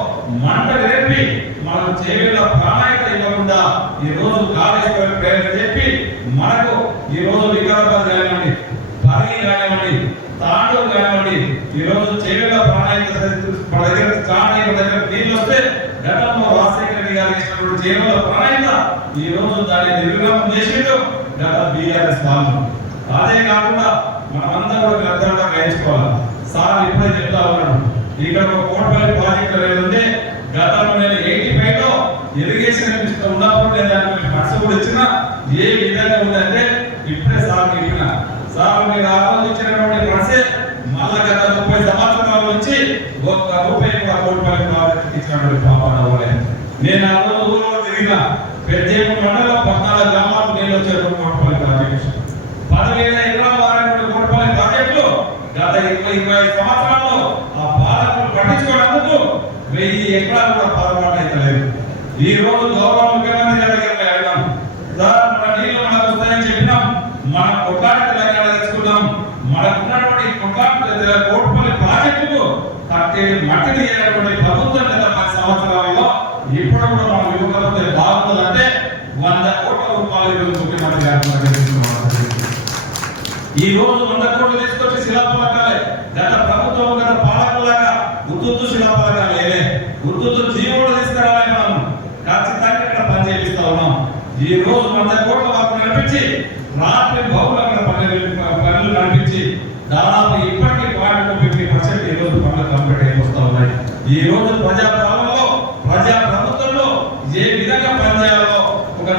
మంట రేపి మనం చేయగల ప్రాణాయిత ఇవ్వకుండా ఈ రోజు కాళేశ్వరం పేరు చెప్పి మనకు ఈ రోజు వికారాబాద్ కానివ్వండి, పరిగి కానివ్వండి, తాండూరు కానివ్వండి, ఈ రోజు చేయగల ప్రాణాయిత మన దగ్గర దగ్గర నీళ్ళు వస్తే గతంలో రాజశేఖర రెడ్డి గారు ఇచ్చినటువంటి చేయగల ప్రాణాయిత ఈ రోజు దాన్ని నిర్విరామం చేసిండు గత బీఆర్ఎస్ వాళ్ళు. అదే కాకుండా మనమంతా కూడా గ్రంథంగా గ్రహించుకోవాలి. సార్ ఇప్పుడే చెప్తా ఉన్నాడు, ఇక్కడ ఒక కోటపల్లి ప్రాజెక్ట్ అనేది ఉంది. గతంలో నేను 85 లో ఇరిగేషన్ ఉన్నప్పుడు నేను దానికి ఫండ్స్ కూడా ఇచ్చిన. ఏ విధంగా ఉందంటే ఇప్పుడే సార్ చెప్పిన, సార్ మీరు ఆలోచించినటువంటి ఫండ్సే మళ్ళా గత 30 సంవత్సరాల నుంచి ₹1 కూడా కోటపల్లి ప్రాజెక్ట్ ఇచ్చినటువంటి పాపన అవ్వలేదు. నేను ఆ రోజు ఊళ్ళో తిరిగిన పెద్దేపు మండలం 14 గ్రామాలు నీళ్ళు వచ్చారు కోటపల్లి ప్రాజెక్ట్. 10,000 ఎకరాల వారినటువంటి కోటపల్లి ప్రాజెక్టులు గత 20-25 సంవత్సరాల్లో ఆ పాలకులు పట్టించుకోవడానికి 1000 ఎకరాలు కూడా పొరపాటు అయితే లేదు. ఈ రోజు గౌరవ ముఖ్యమంత్రి గారి దగ్గరికి వెళ్ళాం, సార్ మన నీళ్లు మనకు వస్తాయని చెప్పినాం, మన కొట్లాడి తెలంగాణ తెచ్చుకున్నాం, మనకు ఉన్నటువంటి కొట్లాడి కోటపల్లి ప్రాజెక్టుకు మట్టి తీయనటువంటి ప్రభుత్వం గత 10 సంవత్సరాలలో ఇప్పుడు కూడా మనం యువకులతో బాగుంటుందంటే 100 కోట్ల రూపాయలు ఈరోజు ముఖ్యమంత్రి గారు ఈ రోజు 100 కోట్లు తీసుకొచ్చి శిలాఫలకాలే. గత ప్రభుత్వం గత పాలకులాగా ఉద్దుత్తు శిలాఫలకాలు లేవే, ఉద్దుత్తు జీవోడు తీసుకురావాలి. మనం ఖచ్చితంగా ఇక్కడ పని చేపిస్తా ఉన్నాం. ఈ రోజు 100 కోట్ల వరకు నడిపించి రాత్రి బహుళ పనులు నడిపించి దాదాపు ఇప్పటికీ 50% ఈ రోజు పనులు కంప్లీట్ అయిపోతా ఉన్నాయి. ఈ రోజు ప్రజాపాలనలో ప్రజా ప్రభుత్వంలో ఏ విధంగా పనిచేయాలో ఒక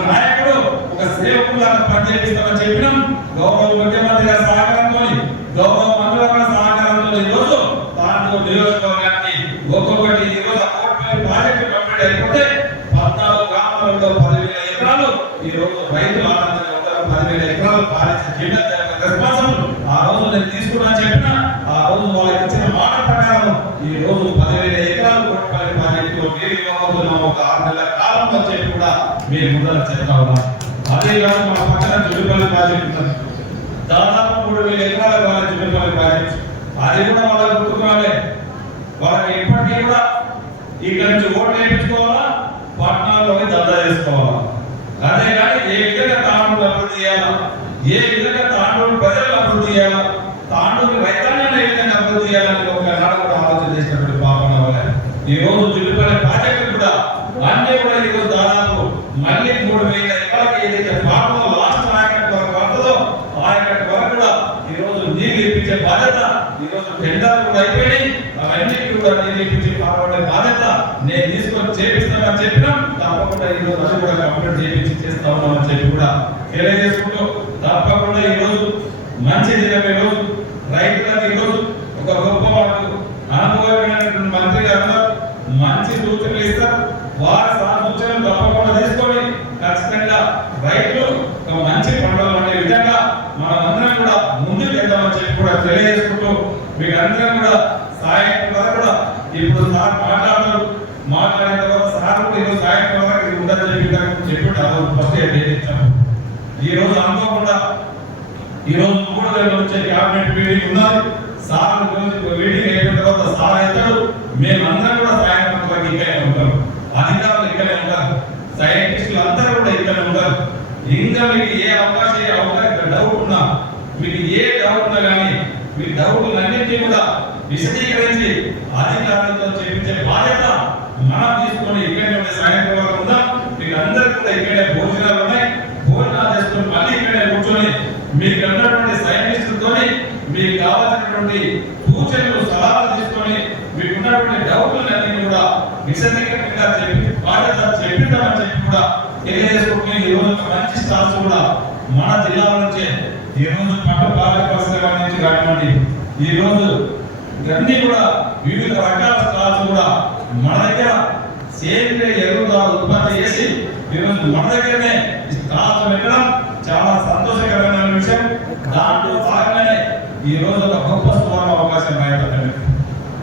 దాకా పనిచేపిస్తామని చెప్పినాం. గౌరవ ముఖ్యమంత్రి గారి సహకారంతో, గౌరవ మంత్రుల సహకారంతో ఈరోజు తాండూరు నియోజకవర్గాన్ని ఒక్కొక్కటి ఈరోజు ప్రాజెక్టు కంప్లీట్ అయిపోతే 14 గ్రామాలలో 10,000 ఎకరాలు ఈరోజు రైతులు ఆనందంగా ఉంటారు. 10,000 ఎకరాలు పాలించిన రెస్పాన్సిబుల్ ఆ రోజు నేను తీసుకున్నాను చెప్పిన ఆ రోజు వాళ్ళకి ఇచ్చిన మాట ప్రకారం ఈ రోజు 10,000 ఎకరాలు కొట్టపల్లి ప్రాజెక్టులో మీరు ఇవ్వబోతున్నాం ఒక 6 నెలల కాలంలో చెప్పి కూడా మీరు ముందర చెప్తా ఉన్నారు. అదే కాదు మన పక్కన జుడిపల్లి ప్రాజెక్టు ఉన్నది. దాదాపు 3,000 ఎకరాల వాళ్ళ జుడిపల్లి ప్రాజెక్టు అది కూడా వాళ్ళకి గుర్తుకోవాలి. వాళ్ళకి ఇప్పటికీ కూడా ఇక్కడ నుంచి ఓట్లు వేయించుకోవాలా, పట్టణాల్లోకి దందా చేసుకోవాలా. అదే కానీ ఏ విధంగా తాండూరు అభివృద్ధి చేయాలా, ఏ విధంగా తాండూరు ప్రజలను అభివృద్ధి చేయాలా, తాండూరు రైతాంగాన్ని ఏ విధంగా అభివృద్ధి చేయాలని ఒక నాడు కూడా ఆలోచన చేసినటువంటి పాపం ఈ రోజు జుడిపల్లి ప్రాజెక్టు కూడా అన్ని కూడా ఈ రోజు దాదాపు మళ్ళీ 3,000 ఎకరాలకి ఏదైతే పాపంలో లాస్ట్ ఆయకట్టు వరకు పడుతుందో ఆయకట్టు వరకు కూడా ఈ రోజు నీళ్లు ఇప్పించే బాధ్యత ఈ రోజు టెండర్లు కూడా అయిపోయినాయి. అవన్నిటికీ కూడా నీళ్లు ఇప్పించి పాల్పడే బాధ్యత నేను తీసుకొని చేపిస్తానని చెప్పినాం. తప్పకుండా ఈ రోజు అది కూడా కంప్లీట్ చేయించి చేస్తా ఉన్నామని చెప్పి కూడా తెలియజేసుకుంటూ తప్పకుండా ఈ రోజు మంచి దినం. ఈ రోజు రైతులకు ఈ రోజు ఒక గొప్ప వాళ్ళకు అనుభవమైనటువంటి మంత్రి గారు మంచి సూచనలు ఇస్తారు. వారి సూచనలు తప్పకుండా తీసుకొని ఖచ్చితంగా రైతులు ఒక మంచి పంటలు అనే విధంగా మనమందరం కూడా ముందుకు వెళ్దామని చెప్పి కూడా తెలియజేసుకుంటూ మీకు అందరం కూడా సాయంత్రం వరకు కూడా ఇప్పుడు సార్ మాట్లాడిన తర్వాత సార్ కూడా ఈరోజు సాయంత్రం వరకు ఇది ఉందని చెప్పి ఫస్ట్ ఇచ్చాము. ఈ రోజు అనుకోకుండా ఈ రోజు 3 గంటల నుంచి క్యాబినెట్ మీటింగ్ ఉన్నది. సార్ మీటింగ్ అయిపోయిన తర్వాత సార్ అవుతాడు. మేమందరం కూడా సాయంత్రం వరకు ఇక్కడే ఉంటారు. అధికారులు ఇక్కడే ఉంటారు, సైంటిస్టులు అందరూ కూడా ఇక్కడే ఉంటారు. ఇంకా మీకు ఏ అవకాశం డౌట్ ఉన్నా, మీకు ఏ డౌట్ ఉన్నా కానీ మీ డౌట్లన్నింటినీ కూడా విశదీకరించి అధికారులతో చేయించే బాధ్యత మనం తీసుకొని ఇక్కడే ఉండే సాయంత్రం వరకు ఉందాం. మీకు అందరికీ కూడా ఇక్కడే భోజనాలు ఉన్నాయి. భోజనాలు చేసుకొని మళ్ళీ ఇక్కడే కూర్చొని మీకు ఉన్నటువంటి సైంటిస్టులతోని మీకు కావాల్సినటువంటి సూచనలు సలహాలు తీసుకొని మీకు ఉన్నటువంటి డౌట్లన్నీ కూడా విశదీకరణగా చెప్పి బాధ్యత చెప్పిద్దామని చెప్పి కూడా తెలియజేసుకుంటే ఈ రోజు మంచి స్టాల్స్ కూడా మన జిల్లాల నుంచే ఈ రోజు పంట పాలక పరిశ్రమ నుంచి కానివ్వండి, ఈ రోజు ఇవన్నీ కూడా వివిధ రకాల స్టాల్స్ కూడా మన దగ్గర సేంద్రియ ఎరువుగా ఉత్పత్తి చేసి ఈ రోజు మన దగ్గరనే స్టాల్స్ పెట్టడం చాలా సంతోషకరమైన విషయం. దాంట్లో భాగంగానే ఈ రోజు ఒక గొప్ప సువర్ణ అవకాశం బయటపడింది.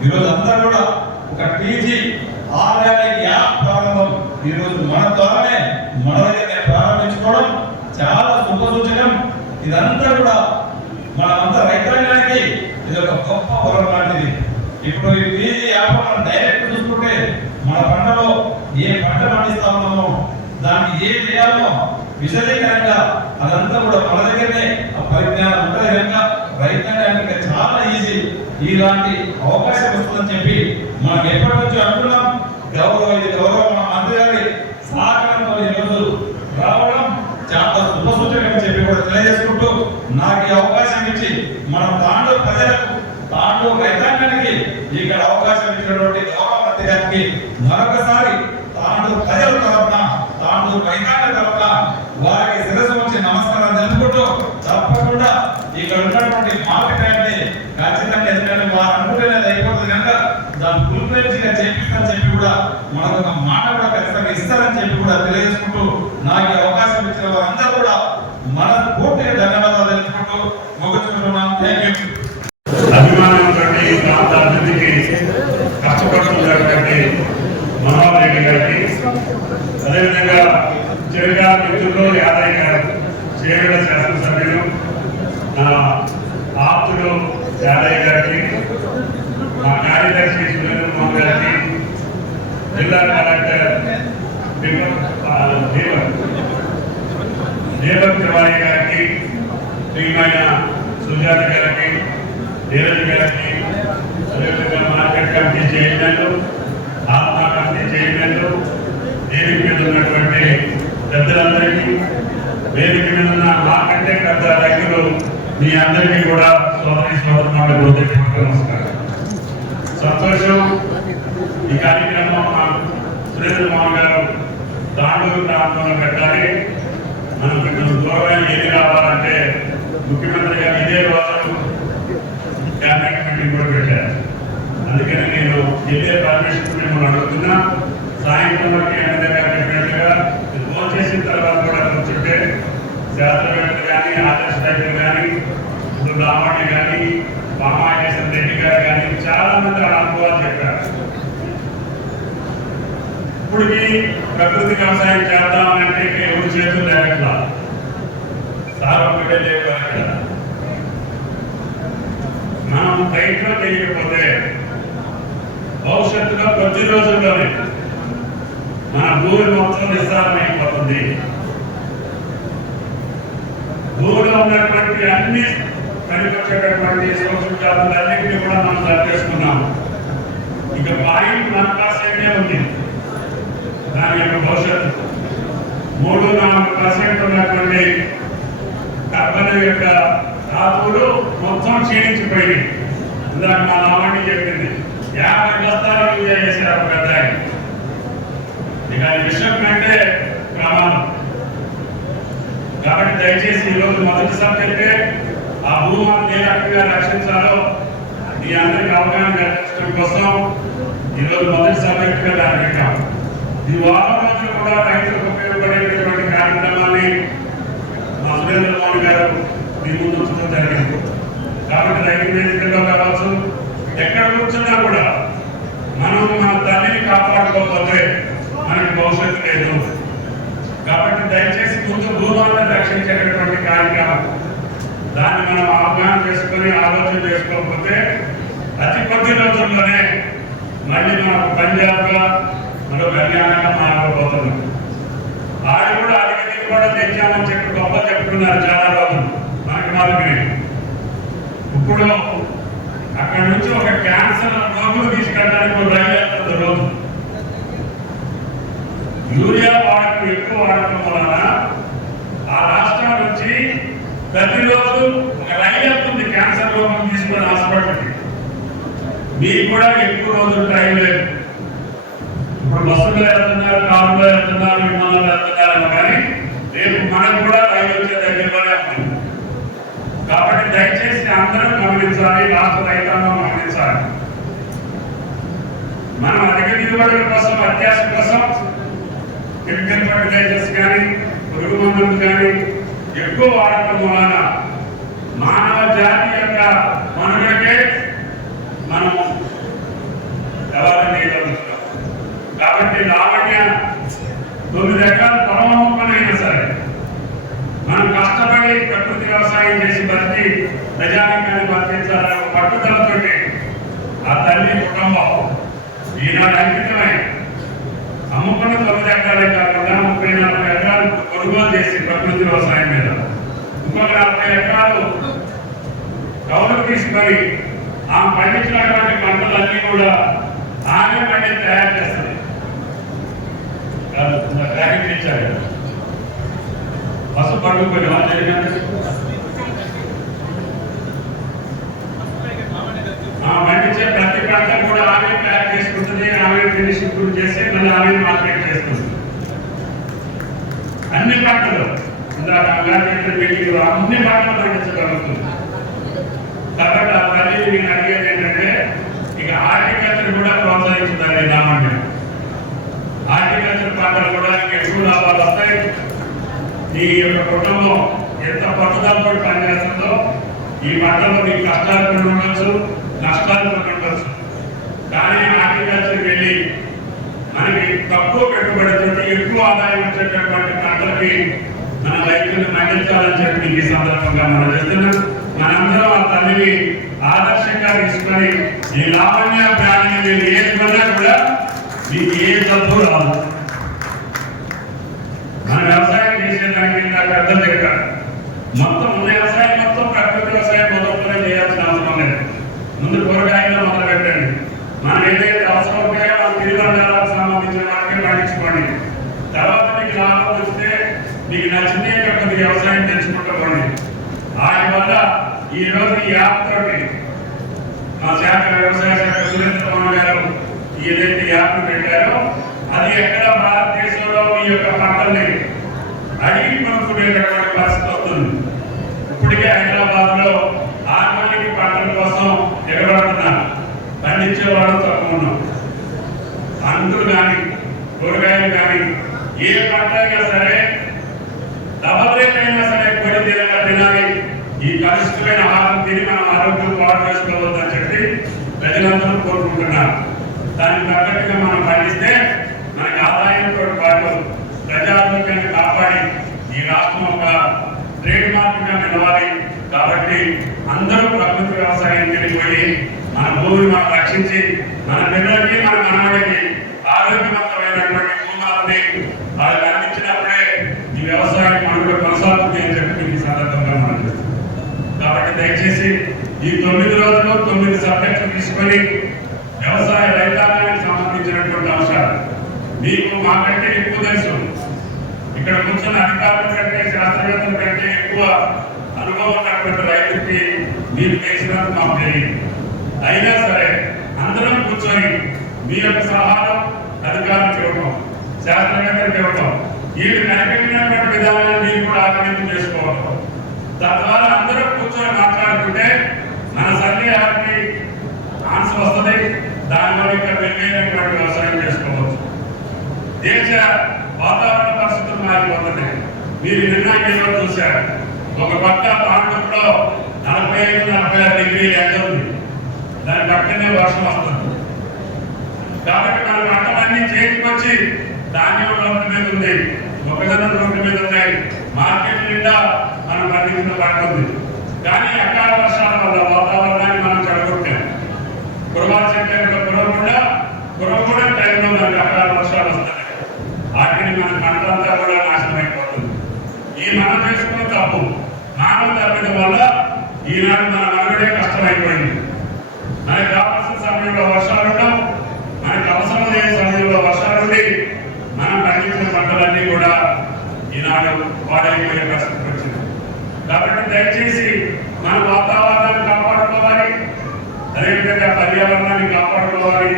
ఈ రోజు అందరూ కూడా ఒక టీజీ ఆర్గానిక్ యాప్ ప్రారంభం ఈ రోజు మన ద్వారానే మన దగ్గర ప్రారంభించుకోవడం చాలా శుభసూచకం. ఇదంతా కూడా మనమంతా రైతాంగానికి ఇది ఒక గొప్ప వరం లాంటిది. ఇప్పుడు ఈ టీజీ యాప్ మనం డైరెక్ట్ చూసుకుంటే మన పంటలో ఏ పంట పండిస్తా ఉన్నామో దానికి ఏ చేయాలో విశదీకరంగా అదంతా కూడా మన దగ్గరనే ఆ పరిజ్ఞానం ఉంటుంది కనుక రైతాంగానికి చాలా ఈజీ. ఇలాంటి అవకాశం వస్తుందని చెప్పి మనం ఎప్పటి నుంచో అనుకున్నాం. గౌరవ మన మంత్రి గారి సహకారంతో ఈరోజు రావడం చాలా శుభసూచకమని చెప్పి కూడా తెలియజేసుకుంటూ నాకు ఈ అవకాశం ఇచ్చి మన తాండూరు ప్రజలకు, తాండూరు రైతాంగానికి ఇక్కడ అవకాశం ఇచ్చినటువంటి గౌరవ మంత్రి గారికి మరొకసారి తాండూరు ప్రజల తరఫున, తాండూరు రైతాంగ తరఫున వారికి శిరస్సు వచ్చి నమస్కారం తెలుపుకుంటూ తప్పకుండా ఇక్కడ ఉన్నటువంటి మార్కెట్ అంటే ఖచ్చితంగా ఎందుకంటే వారు అనుకునేది అయిపోతుంది కనుక దాన్ని ఫుల్ఫిల్గా చేపిస్తారని చెప్పి కూడా మనకు ఒక మాట కూడా ఖచ్చితంగా ఇస్తారని చెప్పి కూడా తెలియజేసుకుంటూ నాకు అవకాశం ఇచ్చిన వారందరూ కూడా మన పూర్తిగా ధన్యవాదాలు తెలుపుకుంటూ ముగించుకుంటున్నాను. Thank you. అభిమానంతో ప్రాంత అభివృద్ధికి కష్టపడుతున్నటువంటి మనోహర్ రెడ్డి గారికి, అదేవిధంగా చెరుగా మిత్రులు యాదయ్య గారు, చేరుల శాసనసభ్యులు, నా ఆప్తులు యాదయ్య గారికి, మా కార్యదర్శి సురేంద్రమోహన్ గారికి, జిల్లా కలెక్టర్ దీపక్ తివారీ గారికి, శ్రీమైన సుజాత గారికి, ధీరజ్ గారికి, అదేవిధంగా మార్కెట్ కమిటీ చైర్మన్లు, ఆత్మ కమిటీ చైర్మన్లు, వేదిక మీద ఉన్నటువంటి పెద్దలందరికీ, వేదిక మీద ఉన్న మాకంటే పెద్ద రైతులు మీ అందరికీ కూడా సోదరులకు హృదయపూర్వక నమస్కారం. సంతోషం. ఈ కార్యక్రమం మా సురేంద్రమోహన్ గారు తాండూరు ప్రాంతంలో పెట్టాలి, మనకు దూరం ముఖ్యమంత్రి గారు ఇదే రోజు క్యాబినెట్ మీటింగ్ కూడా పెట్టారు. అందుకని నేను ఇదే పర్మిషన్ మిమ్మల్ని అడుగుతున్నా. సాయంత్రం వరకు ఎమ్మెల్యే గారు చెప్పినట్టుగా ఫోన్ చేసిన తర్వాత కూడా కూర్చుంటే శాస్త్రవేత్తలు కానీ ఆదర్శ రైతులు కానీ ఇప్పుడు రామణ్య కానీ పామాకేశ్వర రెడ్డి గారు కానీ చాలా మంది అనుభవాలు చెప్పారు. ఇప్పటికి ప్రకృతి వ్యవసాయం చేద్దామంటే ఎవరి చేతులు లేకట్లా సారొక్కటే లేవు అక్కడ. మనం ప్రయత్నం చేయకపోతే భవిష్యత్తులో కొద్ది రోజుల్లోనే మన భూమి మొత్తం నిస్సారమైపోతుంది. భూమిలో ఉన్నటువంటి అన్ని పనికొచ్చేటటువంటి సూక్ష్మ జాతులన్నింటినీ కూడా మనం సరిచేసుకున్నాం. ఇక 0.1% ఉంది దాని యొక్క భవిష్యత్తు. 3-4% ఉన్నటువంటి కర్బన యొక్క ధాతువులు మొత్తం క్షీణించిపోయింది. ఇందాక మా నామాన్ని చెప్పింది 50 బస్తాలు యూరియా చేశారు పెద్ద. ఇక విషయం కంటే ప్రమాదం. కాబట్టి దయచేసి ఈరోజు మొదటి సబ్జెక్టే ఆ భూమాన్ని ఏ రకంగా రక్షించాలో మీ అందరికీ అవగాహన కల్పించడం కోసం ఈరోజు మొదటి సబ్జెక్టుగా దాన్ని పెట్టాం. ఈ వారం రోజులు కూడా రైతులకు ఉపయోగపడేటటువంటి కార్యక్రమాన్ని మా సురేంద్ర మోహన్ గారు మీ ముందు ఉంచడం జరిగింది. కాబట్టి రైతు వేదికల్లో కావచ్చు ఎక్కడ కూర్చున్నా కూడా మనం మన తల్లిని కాపాడుకోకపోతే మనకి భవిష్యత్తు లేదు. కాబట్టి దయచేసి ముందు భూమాన్ని రక్షించేటటువంటి కార్యక్రమం దాన్ని మనం అవగాహన చేసుకొని ఆలోచన చేసుకోకపోతే అతి కొద్ది రోజుల్లోనే మళ్ళీ మనం పంజాబ్గా మరో హర్యానాగా మారిపోతున్నాం. ఆడి కూడా అడిగి కూడా తెచ్చామని చెప్పి గొప్ప చెప్పుకున్నారు చాలా రోజులు మనకి వాళ్ళకి. ఇప్పుడు అక్కడ నుంచి ఒక క్యాన్సర్ రోగులు తీసుకెళ్ళడానికి రైలు వెళ్తుంది రోజు. యూరియా వాడకం ఎక్కువ వాడటం వలన ఆ రాష్ట్రం నుంచి ప్రతిరోజు ఒక రైలు వెళ్తుంది క్యాన్సర్ రోగం తీసుకుని హాస్పిటల్కి. మీకు కూడా ఎక్కువ రోజులు టైం లేదు. ఇప్పుడు బస్సులో వెళ్తున్నారు, కారులో వెళ్తున్నారు, విమానాలు వెళ్తున్నారు కానీ రేపు మనకు కూడా రైలు వచ్చే దగ్గరలోనే ఉంది. కాబట్టి దయచేసి అందరూ గమనించాలి, రాష్ట్ర రైతాంగం గమనించాలి. మనం అధిక దిగుబడుల కోసం అత్యాశ కోసం కెమికల్ ఫర్టిలైజర్స్ కానీ పురుగు మందులు కానీ ఎక్కువ వాడటం వలన మానవ జాతి యొక్క మనుగడకే మనం ఎవరిని చేయగలుగుతున్నాం. కాబట్టి లావణ్య 9 ఎకరాల పొలం మొక్కనైనా సరే మనం కష్టపడి ప్రకృతి వ్యవసాయం చేసి బతికి ప్రజానికాన్ని బతికించాలని పట్టుదలతో ఆ తల్లి కుటుంబం ఈనాడు అంకితమై అమ్ముకున్న 9 ఎకరాలే కాకుండా 34 ఎకరాలు కొనుగోలు చేసి ప్రకృతి వ్యవసాయం మీద ఇంకొక 40 ఎకరాలు కౌలుకు తీసుకొని ఆ పండించినటువంటి పంటలన్నీ కూడా ఆమె పండి తయారు చేస్తుంది. పసు పండుగ పండించే ప్రతి పంట కూడా ఆమె తయారు చేసుకుంటుంది. ఆమె ఫినిషింగ్ చేసి మళ్ళీ ఆమె మార్కెట్ చేస్తుంది. అన్ని పంటలు మీటింగ్ అన్ని పంటలు పండించగలుగుతుంది. కాబట్టి ఆ తల్లి నేను అడిగేది ఏంటంటే ఇక హార్టికల్చర్ కూడా ప్రోత్సహించుతారు. రామండి హార్టికల్చర్ పంటలు కూడా ఎక్కువ లాభాలు వస్తాయి. ఈ యొక్క కుటుంబం ఎంత పట్టుదలతో పనిచేస్తుందో ఈ పంటలో మీకు కష్టాలు కూడా ఉండొచ్చు, నష్టాలు కూడా ఉండొచ్చు. కానీ హార్టికల్చర్ వెళ్ళి మనకి తక్కువ పెట్టుబడితో ఎక్కువ ఆదాయం వచ్చేటటువంటి పంటలకి మన రైతులను మళ్లించాలని చెప్పి ఈ సందర్భంగా మనం చేస్తున్నాం. మనందరం ఆ తల్లిని ఆదర్శంగా తీసుకొని ఈ లావణ్య ప్రాణి మీరు ఏది కొన్నా కూడా మీకు ఏ తప్పు రాదు. మన వ్యవసాయం చేసేదానికి నాకు అర్థం చెప్పారు. మొత్తం ఉన్న వ్యవసాయం మొత్తం ప్రకృతి వ్యవసాయం మొదలుగా చేయాల్సిన అవసరం లేదు. ముందు కూరగాయలు మొదలు పెట్టండి. మనం ఏదైతే అవసరం ఉంటాయో మన తిరుబండాలకు సంబంధించిన వాటికి పండించుకోండి. తర్వాత మీకు లాభం వస్తే మీకు నచ్చిన కొద్ది వ్యవసాయం తెచ్చుకుంటామండి. వాటి వల్ల ఈ రోజు ఈ యాప్ తోటి మా శాఖ వ్యవసాయ శాఖ సురేంద్ర మోహన్ గారు ఏదైతే యాప్ పెట్టారో అది ఎక్కడ భారతదేశంలో మీ యొక్క పంటల్ని అడిగి కొనుక్కునేటటువంటి పరిస్థితి వస్తుంది. ఇప్పటికే హైదరాబాద్ లో ఆర్గానిక్ పంటల కోసం ఎగబడుతున్నారు. పండించే వాళ్ళు తక్కువ ఉన్నాం. అంకులు కానీ కూరగాయలు కానీ ఏ పంట అయినా సరే డబల్ రేట్ అయినా సరే కొడి తీరంగా తినాలి. ఈ కలుషితమైన ఆహారం తిని మనం ఆరోగ్యం పాడు చేసుకోవద్దని చెప్పి ప్రజలందరూ కోరుకుంటున్నారు. దానికి తగ్గట్టుగా మనం పండిస్తే మనకి ఆదాయంతో పాటు ప్రజారోగ్యాన్ని కాపాడి ఈ రాష్ట్రం ఒక ట్రేడ్ మార్క్ గా నిలవాలి. కాబట్టి అందరూ ప్రకృతి వ్యవసాయం వెళ్ళిపోయి మన భూమిని మనం రక్షించి మన పిల్లలకి మన మనవాడికి ఆరోగ్యవంతమైనటువంటి భూమాలని వాళ్ళకి అందించినప్పుడే ఈ వ్యవసాయం మనకు కొనసాగుతుంది అని చెప్పి ఈ సందర్భంగా మనం చేస్తాం. కాబట్టి దయచేసి ఈ 9 రోజుల్లో 9 సబ్జెక్టులు తీసుకొని వ్యవసాయ రైతాంగానికి సంబంధించినటువంటి అంశాలు మీకు మాకంటే ఎక్కువ తెలుసు. ఇక్కడ కూర్చున్న అధికారుల కంటే శాస్త్రవేత్తల కంటే ఎక్కువ అనుభవం ఉన్నటువంటి రైతులకి మీరు తెలిసినందుకు మాకు తెలియదు. అయినా సరే అందరం కూర్చొని మీ యొక్క సలహాలు అధికారులకు ఇవ్వటం, శాస్త్రవేత్తలకు ఇవ్వటం, వీళ్ళు కనిపెట్టినటువంటి విధానాన్ని మీరు కూడా ఆకలింపు చేసుకోవటం, తద్వారా అందరూ కూర్చొని మాట్లాడుకుంటే మన సందేహానికి ఆన్సర్ వస్తుంది. దానివల్ల ఇక్కడ మెరుగైనటువంటి వ్యవసాయం చేసుకోవచ్చు. దేశ వాతావరణ పరిస్థితులు మారిపోతున్నాయి. మీరు నిన్న ఈరోజు చూశారు. ఒక పక్క తాండూరులో 45-46 డిగ్రీలు ఎండ ఉంది. దాని పక్కనే వర్షం వస్తుంది. కాబట్టి మన పంటలన్నీ చేతికొచ్చి ధాన్యం రోడ్డు మీద ఉంది, మొక్కజొన్న రోడ్డు మీద ఉన్నాయి, మార్కెట్ నిండా మనం పండించిన పంట ఉంది. కానీ అకాల వర్షాల వల్ల వాతావరణాన్ని మనం చెడగొట్టాం. కురవకుండా టైంలో మనకి అకాల వర్షాలు వస్తాయి. వాటిని మన పంటలంతా కూడా నాశనం అయిపోతుంది. ఈ మనం చేసుకున్న తప్పు మానవ తప్పిదం వల్ల ఈనాడు మన మనుగడే కష్టమైపోయింది. మనకు కావాల్సిన సమయంలో వర్షాలు ఉండవు, మనకు అవసరం లేని సమయంలో వర్షాలు ఉండి మనం పండించిన పంటలన్నీ కూడా ఈనాడు పాడైపోయే పరిస్థితి వచ్చింది. కాబట్టి దయచేసి మన వాతావరణాన్ని కాపాడుకోవాలి, అదేవిధంగా పర్యావరణాన్ని కాపాడుకోవాలి,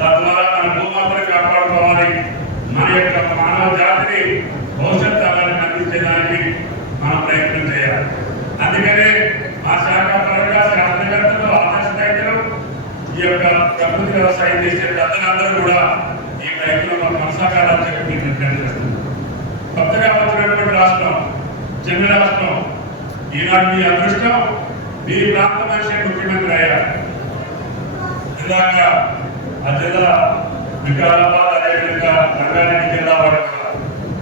తద్వారా మన భూమాతను కాపాడుకోవాలి. మన యొక్క మానవ జాతిని భవిష్యత్ తరానికి అందించడానికి మనం ప్రయత్నం చేయాలి. అందుకనే మా శాఖ పరంగా శాస్త్రవేత్తలు, ఆదర్శ రైతులు, ఈ యొక్క ప్రకృతి వ్యవసాయం చేసే పెద్దలందరూ కూడా ఈ ప్రయత్నంలో కొనసాగాలని చెప్పి మీరు నిర్ణయం చేస్తున్నారు. కొత్తగా వచ్చినటువంటి రాష్ట్రం, చిన్న రాష్ట్రం, ఈనాడు మీ అదృష్టం, మీ ప్రాంత మనిషి ముఖ్యమంత్రి అయ్యారు. ఇందాక ఆ జిల్లా వికారాబాద్, అదేవిధంగా రంగారెడ్డి జిల్లా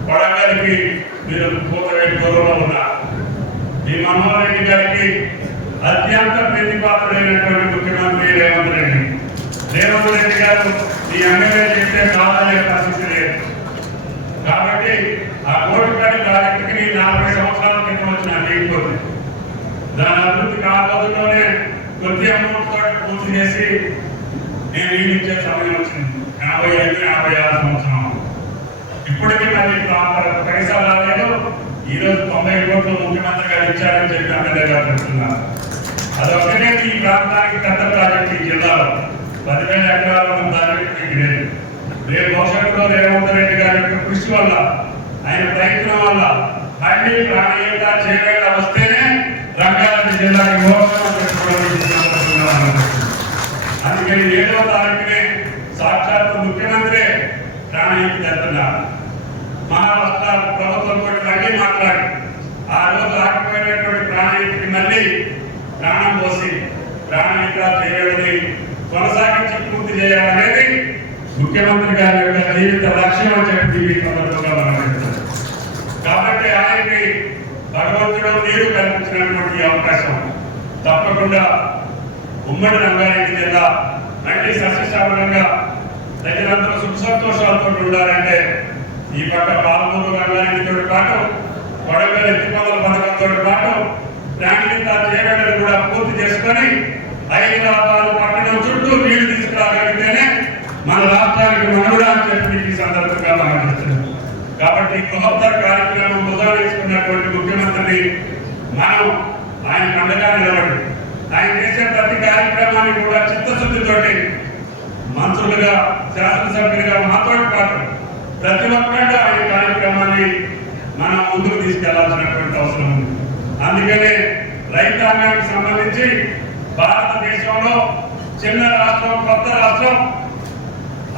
వడంగల్కి మీరు పూర్తి దూరంలో ఉన్నారు. మీ మన్మోహన్ రెడ్డి గారికి అత్యంత ప్రీతిపాత్రుడైనటువంటి ముఖ్యమంత్రి రేవంత్ రెడ్డి. రేవంత్ రెడ్డి గారు ఈ ఎమ్మెల్యే చేస్తే కాదనే పరిస్థితి లేదు. కాబట్టి ఆ కోటిపల్లి ప్రాజెక్టుకి 40 సంవత్సరాల క్రితం వచ్చిన లేకపోతే దాని అభివృద్ధి కాకపోతేనే కొద్ది అమౌంట్ తోటి పూర్తి చేసి నేను ఇచ్చే సమయం వచ్చింది. 85-86 సంవత్సరం. ఇప్పటికీ మళ్ళీ పైసా రాలేదు. ఈరోజు 90 కోట్లు ముఖ్యమంత్రి గారు ఇచ్చారని చెప్పి ఎమ్మెల్యే గారు చెప్తున్నారు. అదొక్కటే ఈ ప్రాంతానికి పెద్ద ప్రాజెక్టు. ఈ జిల్లాలో 10,000 ఎకరాల ప్రాజెక్టు మీకు లేదు. రేపు భవిష్యత్తులో రేవంత్ రెడ్డి గారి యొక్క కృషి వల్ల, ఆయన ప్రయత్నం వల్ల అన్ని ప్రాణీయంగా చేరేలా వస్తేనే రంగారెడ్డి జిల్లాకి అందుకని 7వ తారీఖునే సాక్షాత్ ముఖ్యమంత్రి ప్రాణానికి తెస్తున్నారు. మహారాష్ట్ర ప్రభుత్వంతో మళ్ళీ మాట్లాడి ఆ రోజు ఆగిపోయినటువంటి ప్రాణానికి మళ్ళీ ప్రాణం పోసి ప్రాణానిగా చేయడని కొనసాగించి పూర్తి చేయాలనేది ముఖ్యమంత్రి గారి యొక్క జీవిత లక్ష్యం అని చెప్పి ఈ సందర్భంగా మనం చెప్తాం. కాబట్టి ఆయనకి భగవంతుడు నీరు కల్పించినటువంటి అవకాశం తప్పకుండా ఉమ్మడి రంగారెడ్డి జిల్లా మళ్ళీ సస్యశ్యామలంగా ప్రజలందరూ సుఖ సంతోషాలతో ఉండాలంటే ఈ పక్క పాలమూరు రంగారెడ్డితో పాటు వడంగల్ ఎత్తిపోతల పథకంతో పాటు ప్రాణిత చేయగలను కూడా పూర్తి చేసుకొని హైదరాబాద్ పట్టణం చుట్టూ నీళ్లు తీసుకురాగలిగితేనే మన రాష్ట్రానికి మనుగడ అని చెప్పి ఈ సందర్భంగా మనం చెప్తున్నాం. కాబట్టి బృహత్తర కార్యక్రమం భుజాలు వేసుకున్నటువంటి ముఖ్యమంత్రిని మనం ఆయన అండగా నిలబడి ఆయన చేసే ప్రతి కార్యక్రమాన్ని కూడా చిత్తశుద్ధితోటి మంత్రులుగా, శాసనసభ్యులుగా మాతో పాటు ప్రతి ఒక్కరు ఆయన కార్యక్రమాన్ని మనం ముందుకు తీసుకెళ్లాల్సినటువంటి అవసరం ఉంది. అందుకనే రైతాంగానికి సంబంధించి భారతదేశంలో చిన్న రాష్ట్రం, కొత్త రాష్ట్రం,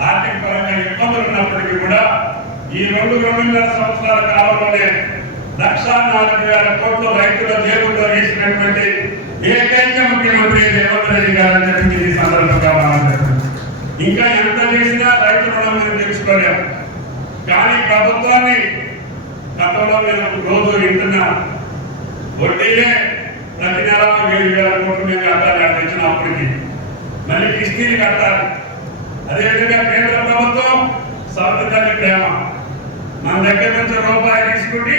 ఆర్థిక పరంగా ఇబ్బందులు ఉన్నప్పటికీ కూడా ఈ 2-2.5 సంవత్సరాల కాలంలోనే 1,04,000 కోట్లు రైతుల జేబుల్లో వేసినటువంటి ఏకైక ముఖ్యమంత్రి రేవంత్ రెడ్డి గారు అని చెప్పి ఈ సందర్భంగా మాట్లాడుతున్నారు. ఇంకా ఎంత చేసినా రైతు రుణం మీద తెలుసుకోలేము. కానీ ప్రభుత్వాన్ని గతంలో మేము రోజు వింటున్నాం, వడ్డీలే ప్రతి నెల 7,000 కోట్లు మేము కట్టాలి తెచ్చినప్పటికీ, మళ్ళీ కిస్తీలు కట్టాలి. అదేవిధంగా కేంద్ర ప్రభుత్వం సౌత్ తల్లి ప్రేమ మన దగ్గర నుంచి రూపాయి తీసుకుంటే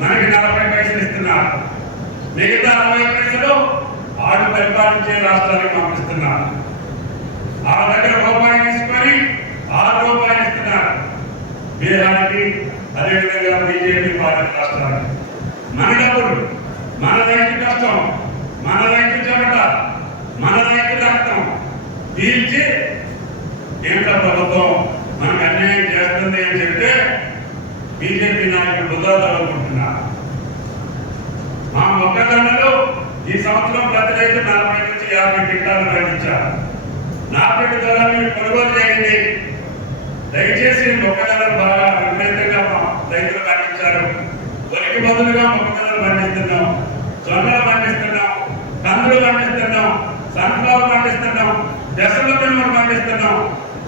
మనకి 40 పైసలు ఇస్తున్నారు, మిగతా 60 పైసలు ఆడు పరిపాలించే రాష్ట్రానికి పంపిస్తున్నారు. ఆ దగ్గర రూపాయి తీసుకొని 6 రూపాయలు ఇస్తున్నారు బీహార్కి, అదేవిధంగా బీజేపీ పాలిత రాష్ట్రానికి. మన డబ్బులు, మన రైతు కష్టం, మన రైతు చెమట, మన రైతు రక్తం పీల్చి కేంద్ర ప్రభుత్వం మనకు అన్యాయం చేస్తుంది అని చెప్తే బీజేపీ నాయకులు బుధాదనుకుంటున్నారు. మా మొక్కజొన్నలు ఈ సంవత్సరం ప్రతి రైతు 40 నుంచి 50 క్వింటాలు పండించారు. నార్కెట్ ధరలు కొనుగోలు చేయండి. దయచేసి మొక్కజొన్నలు బాగా విపరీతంగా రైతులు పండించారు. వరికి బదులుగా మొక్కజొన్నలు పండిస్తున్నాం, జొన్నలు పండిస్తున్నాం, కందులు పండిస్తున్నాం, సన్ఫ్లవర్ పండిస్తున్నాం, దశల పిల్లలు పండిస్తున్నాం.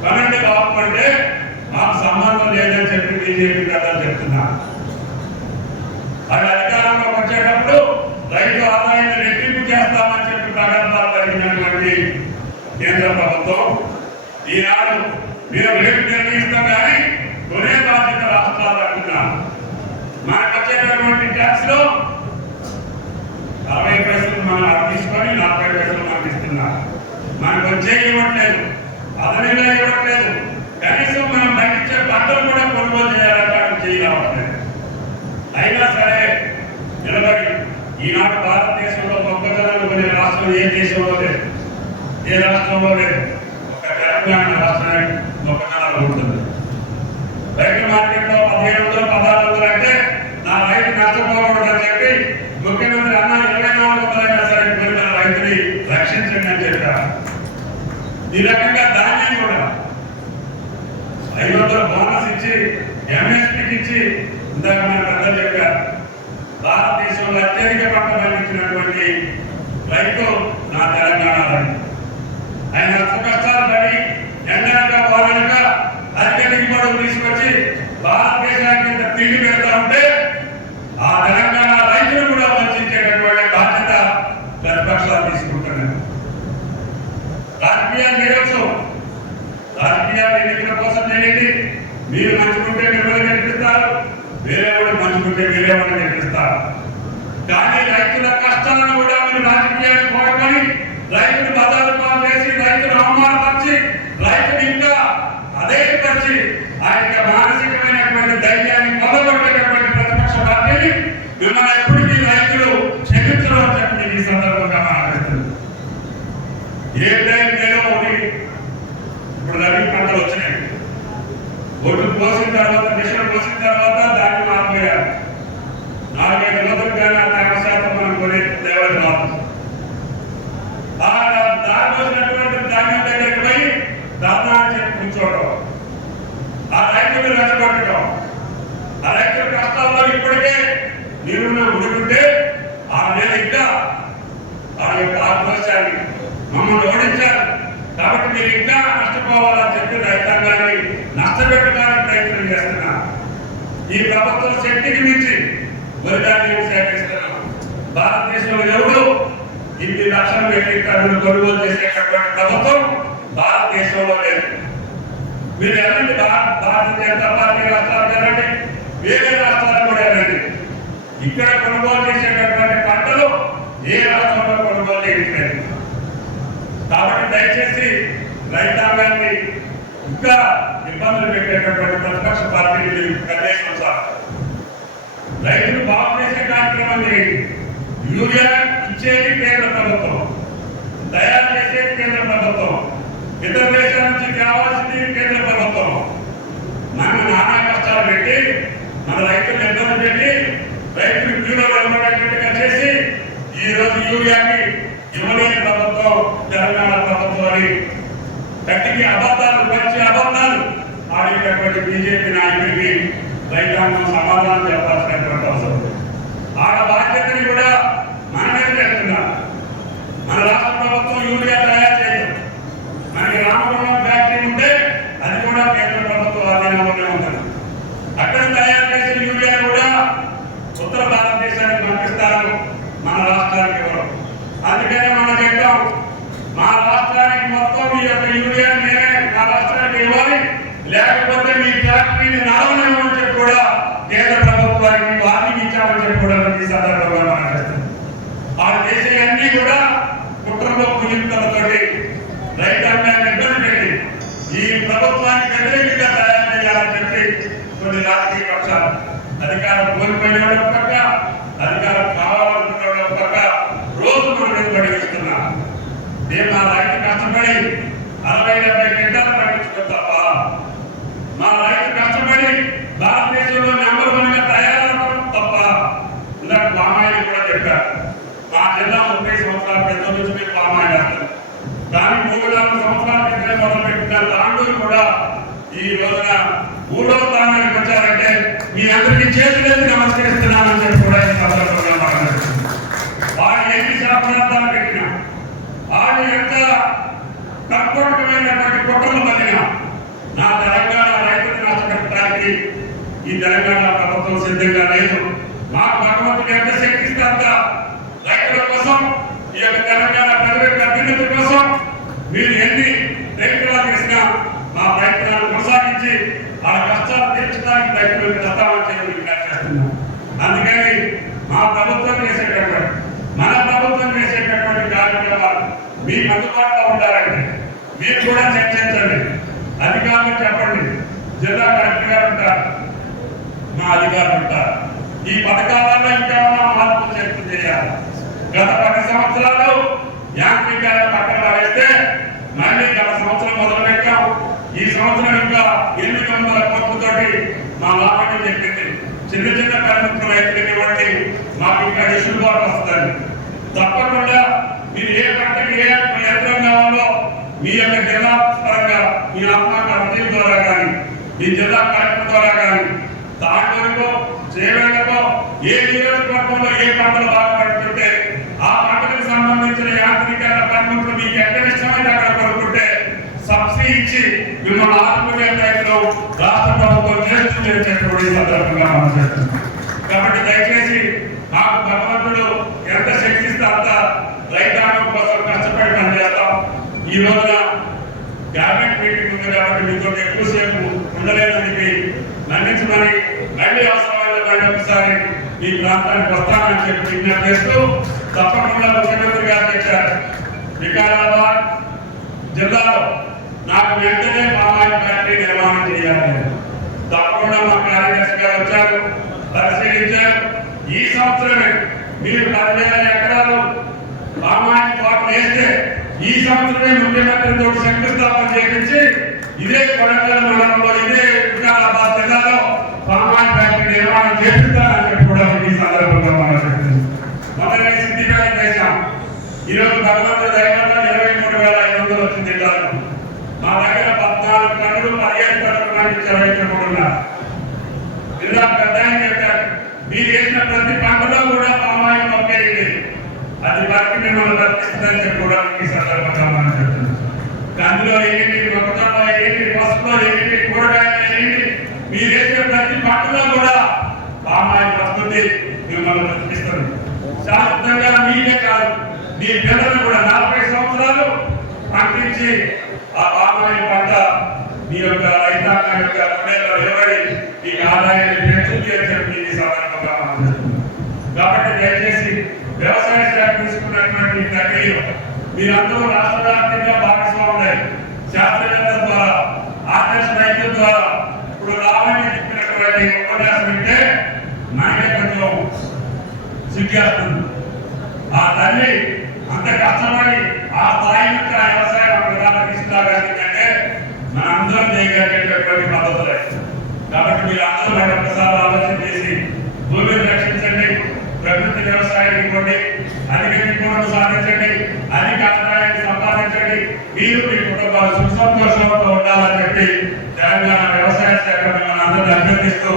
కరెంట్ కాకపోతే మాకు సంబంధం లేదని చెప్పి బీజేపీ కథలు చెప్తున్నారు. అది అధికారంలోకి వచ్చేటప్పుడు రైతు ఆదాయాన్ని రెట్టింపు చేస్తామని చెప్పి ప్రకటనలు జరిగినటువంటి కేంద్ర ప్రభుత్వం ఈనాడు మేము రేటు నిర్ణయిస్తాం కానీ కొనే బాధ్యత రాష్ట్రాలు అంటున్నాం. మనకు వచ్చేటటువంటి ట్యాక్స్ లో 40 పైసలు మనం తీసుకొని 40 పైసలు మనకి ఇస్తున్నారు. మనకు వచ్చే ఇవ్వట్లేదు, అదనంగా ఇవ్వట్లేదు. కనీసం మనం పండించే పంటలు కూడా కొనుగోలు చేయాలంటే చేయరావట్లేదు. అయినా సరే నిలబడి ఈనాడు భారతదేశంలో మొక్కజొన్నలు కొనే రాష్ట్రం ఏ దేశంలో లేదు, ఏ రాష్ట్రంలో లేదు. ఒక తెలంగాణ రాష్ట్రానికి మొక్కజొన్నలు ఉంటుంది. బయట మార్కెట్లో 1,500, 1,600 అంటే నా రైతు నష్టపోకూడదని చెప్పి ముఖ్యమంత్రి అన్న 2,400 సరే కొనుగోలు రైతుని రక్షించండి అని చెప్పారు. ఈ రకంగా ధాన్యం కూడా 500 బోనస్ ఇచ్చి ఎంఎస్పీకి ఇచ్చి ఇందాక మన పెద్దలు చెప్పారు. భారతదేశంలో అత్యధిక పంట పండించినటువంటి రైతు నా తెలంగాణ రైతు. ఆయన అష్ట కష్టాలు పడి ఎండనక వానక అధిక దిగుబడులు తీసుకొచ్చి భారతదేశానికి ఇంత తిండి పెడతా ఉంటే ఆ తెలంగాణ రైతులు కూడా వంచేటటువంటి బాధ్యత ప్రతిపక్షాలు తీసుకుంటున్నారు. రాజకీయాలు చేయవచ్చు, రాజకీయాలు ఎన్నికల కోసం చేయండి. మీరు మంచుకుంటే మిమ్మల్ని గెలిపిస్తారు, వేరే వాడు మంచుకుంటే వేరే వాడిని గెలిపిస్తారు. కానీ రైతుల కష్టాలను కూడా మీరు రాజకీయాన్ని పోగొట్టుకొని రైతులు బజారు పాలు చేసి, రైతులు అవమానపరిచి, రైతులు ఇంకా అధైర్యపరిచి ఆయన మానసికమైనటువంటి ధైర్యాన్ని పొందగొట్టేటటువంటి ప్రతిపక్ష పార్టీని మిమ్మల్ని ఎప్పటికీ రైతులు క్షమించడం అని చెప్పి ఈ సందర్భంగా మాట్లాడుతుంది. ఏ టైం ఏదో ఒకటి ఇప్పుడు రబీ పంటలు వచ్చినాయి. ఒడ్లు పోసిన తర్వాత, మిషన్ పోసిన తర్వాత దాన్ని మారిపోయారు. 4-5 రోజులు కానీ ఆ తేమ శాతం మనం కొనే దేవత రాదు. దారి పోసినటువంటి ధాన్యం దగ్గరికి పోయి దాదాపు చెప్పి కూర్చోవడం, ఆ రైతులు రెచ్చగొట్టడం, ఆ రైతుల కష్టాల్లో ఇప్పటికే నీరున్న ఉడుకుంటే ఆ మీద ఇంకా ఆ యొక్క ఆత్మహత్యాన్ని మమ్మల్ని ఓడించారు. కాబట్టి మీరు ఇంకా నష్టపోవాలని చెప్పి రైతాంగాన్ని నష్టపెట్టడానికి ప్రయత్నం చేస్తున్నారు. ఈ ప్రభుత్వం శక్తికి మించి వరిధాన్యం సేకరిస్తున్నాం. భారతదేశంలో ఎవరు 8 లక్షల మెట్రిక్ టన్నులు కొనుగోలు చేసేటటువంటి ప్రభుత్వం భారతదేశంలో లేదు. మీరు వెళ్ళండి, భారతీయ జనతా పార్టీ రాష్ట్రాలకు వెళ్ళండి, వేరే రాష్ట్రాలకు కూడా వెళ్ళండి. ఇక్కడ కొనుగోలు చేసేటటువంటి పంటలు ఏ రాష్ట్రంలో కొనుగోలు చేయట్లేదు. కాబట్టి దయచేసి రైతాంగాన్ని ఇంకా ఇబ్బందులు పెట్టేటటువంటి ప్రతిపక్ష పార్టీని ప్రదేశం సార్ రైతులు బాగు చేసే కార్యక్రమం చేయండి. యూరియా ఇచ్చేది కేంద్ర ప్రభుత్వం, తయారు చేసేది కేంద్ర ప్రభుత్వం, ఇతర దేశాల నుంచి కావాల్సింది కేంద్ర ప్రభుత్వం. మనం నానా కష్టాలు పెట్టి మన రైతులు ఇబ్బంది పెట్టి రైతులు క్యూలో నిలబడేటట్టుగా చేసి యూరియాకి ఇవ్వలేని ప్రభుత్వం తెలంగాణ ప్రభుత్వం అని గట్టికి అబద్ధాలు పచ్చి అబద్ధాలు ఆడేటటువంటి బీజేపీ నాయకుడికి రైతాంగం సమాధానం చెప్పాల్సినటువంటి అవసరం. ఆడ బాధ్యతని కూడా మనమే చేస్తున్నాం. మన రాష్ట్ర ప్రభుత్వం యూరియా తయారు చేయదు. మనకి రామగుండం ఫ్యాక్టరీ ఉంటే అది కూడా కేంద్ర ప్రభుత్వ ఆధీనంలోనే ఉంటుంది. అక్కడ తయారు చేసిన యూరియా కూడా ఉత్తర భారతదేశానికి పంపిస్తారు, మన రాష్ట్రానికి ఇవ్వరు. అందుకనే మనం చెప్పాం, మా రాష్ట్రానికి మొత్తం మీ యొక్క యూరియా నేనే నా రాష్ట్రానికి ఇవ్వాలి, లేకపోతే మీ ఫ్యాక్టరీని నడవలేమని చెప్పి కూడా కేంద్ర ప్రభుత్వానికి వార్నింగ్ ఇచ్చామని చెప్పి కూడా ఈ సందర్భంగా మనం చేస్తాం. ఆ దేశాలన్నీ కూడా కుట్రలో కులింతలతోటి రైతాంగాన్ని ఇబ్బంది పెట్టి ఈ ప్రభుత్వానికి వ్యతిరేకంగా తయారు చేయాలని చెప్పి కొన్ని రాజకీయ పక్షాలు అధికారం కోల్పోయిన పక్క, అధికారం కావాలనుకున్న పక్క రోజు మనం తొలగిస్తున్నాం. మేము మా రైతు కష్టపడి 60-70 క్వింటాలు పండించుకోం తప్ప, మా రైతు కష్టపడి భారతదేశంలో నెంబర్ 1గా తయారవడం తప్ప. ఇందాక పామాయిల్ కూడా చెప్పారు, మా జిల్లా 30 సంవత్సరాల క్రితం నుంచి మేము పామాయిల్ వేస్తాం. దాని 3-4 సంవత్సరాల క్రితమే మొదలుపెట్టిన తాండూరు కూడా ఈ రోజున 3వ స్థానానికి వచ్చారంటే మీ అందరికీ చేతులెత్తి నమస్కరిస్తున్నామని చెప్పి కూడా ఈ సందర్భంగా మాట్లాడుతున్నాం. వాళ్ళు ఎన్ని శాపనార్థాలు పెట్టినా, వాళ్ళు ఎంత కర్కోటకమైనటువంటి కుట్రలు పడినా నా తెలంగాణ రైతులను నష్టపెట్టడానికి ఈ తెలంగాణ ప్రభుత్వం సిద్ధంగా లేదు. మా భగవంతుడు ఎంత శక్తిస్తే అంత రైతుల కోసం, ఈ యొక్క తెలంగాణ ప్రజల అభ్యున్నతి కోసం మీరు ఎన్ని ప్రయత్నాలు చేసినా మా ప్రయత్నాలు కొనసాగించి ఆ కష్టాలు తీర్చడానికి ప్రయత్నం చేస్తామని చెప్పి చేస్తున్నాం. అందుకని మా ప్రభుత్వం చేసేటటువంటి, మన ప్రభుత్వం చేసేటటువంటి కార్యక్రమాలు మీకు అందుబాటులో ఉండాలంటే మీరు కూడా చర్చించండి, అధికారులు చెప్పండి. జిల్లా కలెక్టర్ గారు ఉంటారు, మా అధికారులు ఉంటారు. ఈ పథకాలలో ఇంకా మార్పులు చేర్పులు చేయాలి. గత 10 సంవత్సరాలు యాంత్రికాల పక్కన వేస్తే మళ్ళీ గత సంవత్సరం మొదలు పెట్టాం. ఈ సంవత్సరం ఇంకా 800 కోట్లతోటి మా లాభం చెప్పింది. చిన్న చిన్న పరిమితులు రైతులకి ఇవ్వండి, మాకు ఇంకా వెసులుబాటు వస్తుంది. తప్పకుండా మీరు ఏ పంటకి ఏ యంత్రం కావాలో మీ యొక్క జిల్లా పరంగా మీ ఆత్మ కమిటీ ద్వారా కానీ, మీ జిల్లా కలెక్టర్ ద్వారా కానీ, తాండూరుకో చేవేళ్లకో ఏ నియోజకవర్గంలో ఏ పంటలు బాగా పడుతుంటే ఆ పంటలకు సంబంధించిన యాంత్రికరణ పనిముట్లు మీకు ఎక్కడ ఇష్టమైతే అక్కడ కొనుక్కుంటే సబ్సిడీ ఇచ్చి మిమ్మల్ని ఆదుకునే ప్రయత్నం రాష్ట్ర ప్రభుత్వం చేస్తుంది సందర్భంగా మనం చేస్తున్నాం. కాబట్టి దయచేసి నాకు భగవంతుడు ఎంత శక్తిస్తే అంత రైతాంగం కోసం కష్టపడి పనిచేస్తాం. ఈ రోజున క్యాబినెట్ మీటింగ్ ఉంది కాబట్టి మీతో ఎక్కువసేపు ఉండలేదని మన్నించమని, మళ్ళీ అవసరమైన ఒకసారి ఈ ప్రాంతానికి వస్తానని చెప్పి విజ్ఞప్తి చేస్తూ, తప్పకుండా ముఖ్యమంత్రి గారు చెప్పారు వికారాబాద్ జిల్లాలో నాకు వెంటనే పామాయిల్ ఫ్యాక్టరీ నిర్మాణం చేయాలి. తప్పకుండా మా కార్యదర్శి గారు వచ్చారు, పరిశీలించారు. ఈ సంవత్సరమే మీరు 10,000 ఎకరాలు పామాయిల్ తోటలు వేస్తే ఈ సంవత్సరమే ముఖ్యమంత్రితో శంకుస్థాపన చేయించి ఇదే కొడంగల్ మండలంలో, ఇదే వికారాబాద్ జిల్లాలో పామాయిల్ ఫ్యాక్టరీ నిర్మాణం చేపిస్తారని చెప్పి కూడా ఈ సందర్భంగా మనం చెప్తుంది. మొదటి సిద్ధిపేట చేశాం. ఈరోజు భగవంతుడి దయవల్ల 23,500 వచ్చింది జిల్లాలో. మా దగ్గర 14 టన్నులు 15 టన్నులు పండించే రైతులు ఉన్నారు. జిల్లా పెద్ద చెప్పారు, మీరు వేసిన ప్రతి పంటలో కూడా పామాయిల్ మొక్కేయండి, అది బట్టి మిమ్మల్ని బతిస్తుందని చెప్పి కూడా ఈ సందర్భంగా మనం చెప్తున్నాం. కందులో ఏంటి, మొక్కజొన్నలో ఏంటి, పసుపులో ఏంటి, కూరగాయలు ఏంటి, మీరు వేసిన ప్రతి పంటలో కూడా పామాయిల్ వస్తుంది, మిమ్మల్ని బతికిస్తుంది. శాశ్వతంగా మీకే కాదు, మీ పిల్లలు కూడా 40 సంవత్సరాలు పండించి ఆ పామాయిల్ పంట మీ యొక్క రైతాంగం యొక్క గుండెల్లో నిలబడి మీ ఆదాయాన్ని పెంచుతుంది అని చెప్పి ఈ సందర్భంగా మనం చెప్తున్నాం. కాబట్టి దయచేసి వ్యవసాయ శాఖ తీసుకున్నటువంటి ప్రక్రియలో మీరందరూ రాష్ట్ర వ్యాప్తంగా భాగస్వాములై శాస్త్రవేత్తల ద్వారా, ఆదర్శ రైతుల ద్వారా ఇప్పుడు రావాలని చెప్పినటువంటి ఉపన్యాసం వింటే నాకే కొంచెం సిగ్గేస్తుంది. ఆ తల్లి అంత కష్టపడి ఆ స్థాయి నుంచి ఆ వ్యవసాయం విధానం తీసుకురాగలిగిందంటే మనందరం చేయగలిగేటటువంటి పద్ధతులే. కాబట్టి మీరు అందరూ ఒక్కసారి ఆలోచన చేసి భూమిని రక్షించండి, ప్రకృతి వ్యవసాయం ఇవ్వండి, అధిక మీరు మీ కుటుంబాలు సుఖ సంతోషాలతో ఉండాలని చెప్పి తెలంగాణ వ్యవసాయ శాఖ మిమ్మల్ని అందరినీ అభ్యర్థిస్తూ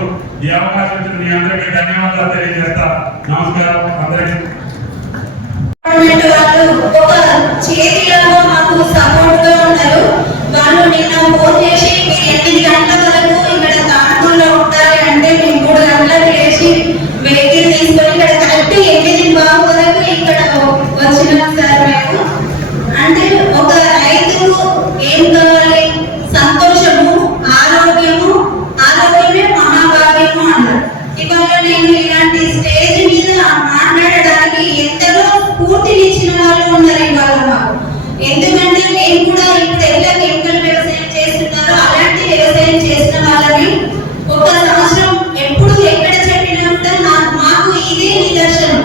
ఈ అవకాశం ఇచ్చిన మీ అందరికీ ధన్యవాదాలు తెలియజేస్తా. నమస్కారం అందరికీ. ఒక చేతిలో మాకు సపోర్ట్ గా ఉన్నారు. వాళ్ళు నిన్న ఫోన్ చేసి మీరు 8 గంటల వరకు ఇక్కడ తాండూరులో ఉంటారు అంటే మేము 3 గంటలకు లేచి వెహికల్ తీసుకొని ఇక్కడ కరెక్ట్ 8 వరకు ఇక్కడ వచ్చినాం సార్. మేము అంటే ఒక రైతుకు ఏం కావాలి? సంతోషము, ఆరోగ్యము. ఆరోగ్యమే మహాభాగ్యము అన్నారు. ఇవాళ నేను ఇలాంటి స్టేజ్ మీద మాట్లాడడానికి ఎంతలో స్ఫూర్తినిచ్చిన వాళ్ళు ఉన్నారు ఇవాళ మాకు. ఎందుకంటే మేము కూడా ఇప్పుడు ఎలా కెమికల్ వ్యవసాయం చేస్తున్నారో అలాంటి వ్యవసాయం చేసిన వాళ్ళని ఒక సంవత్సరం ఎప్పుడు ఎక్కడ చెప్పినా కూడా మాకు ఇదే నిదర్శనం.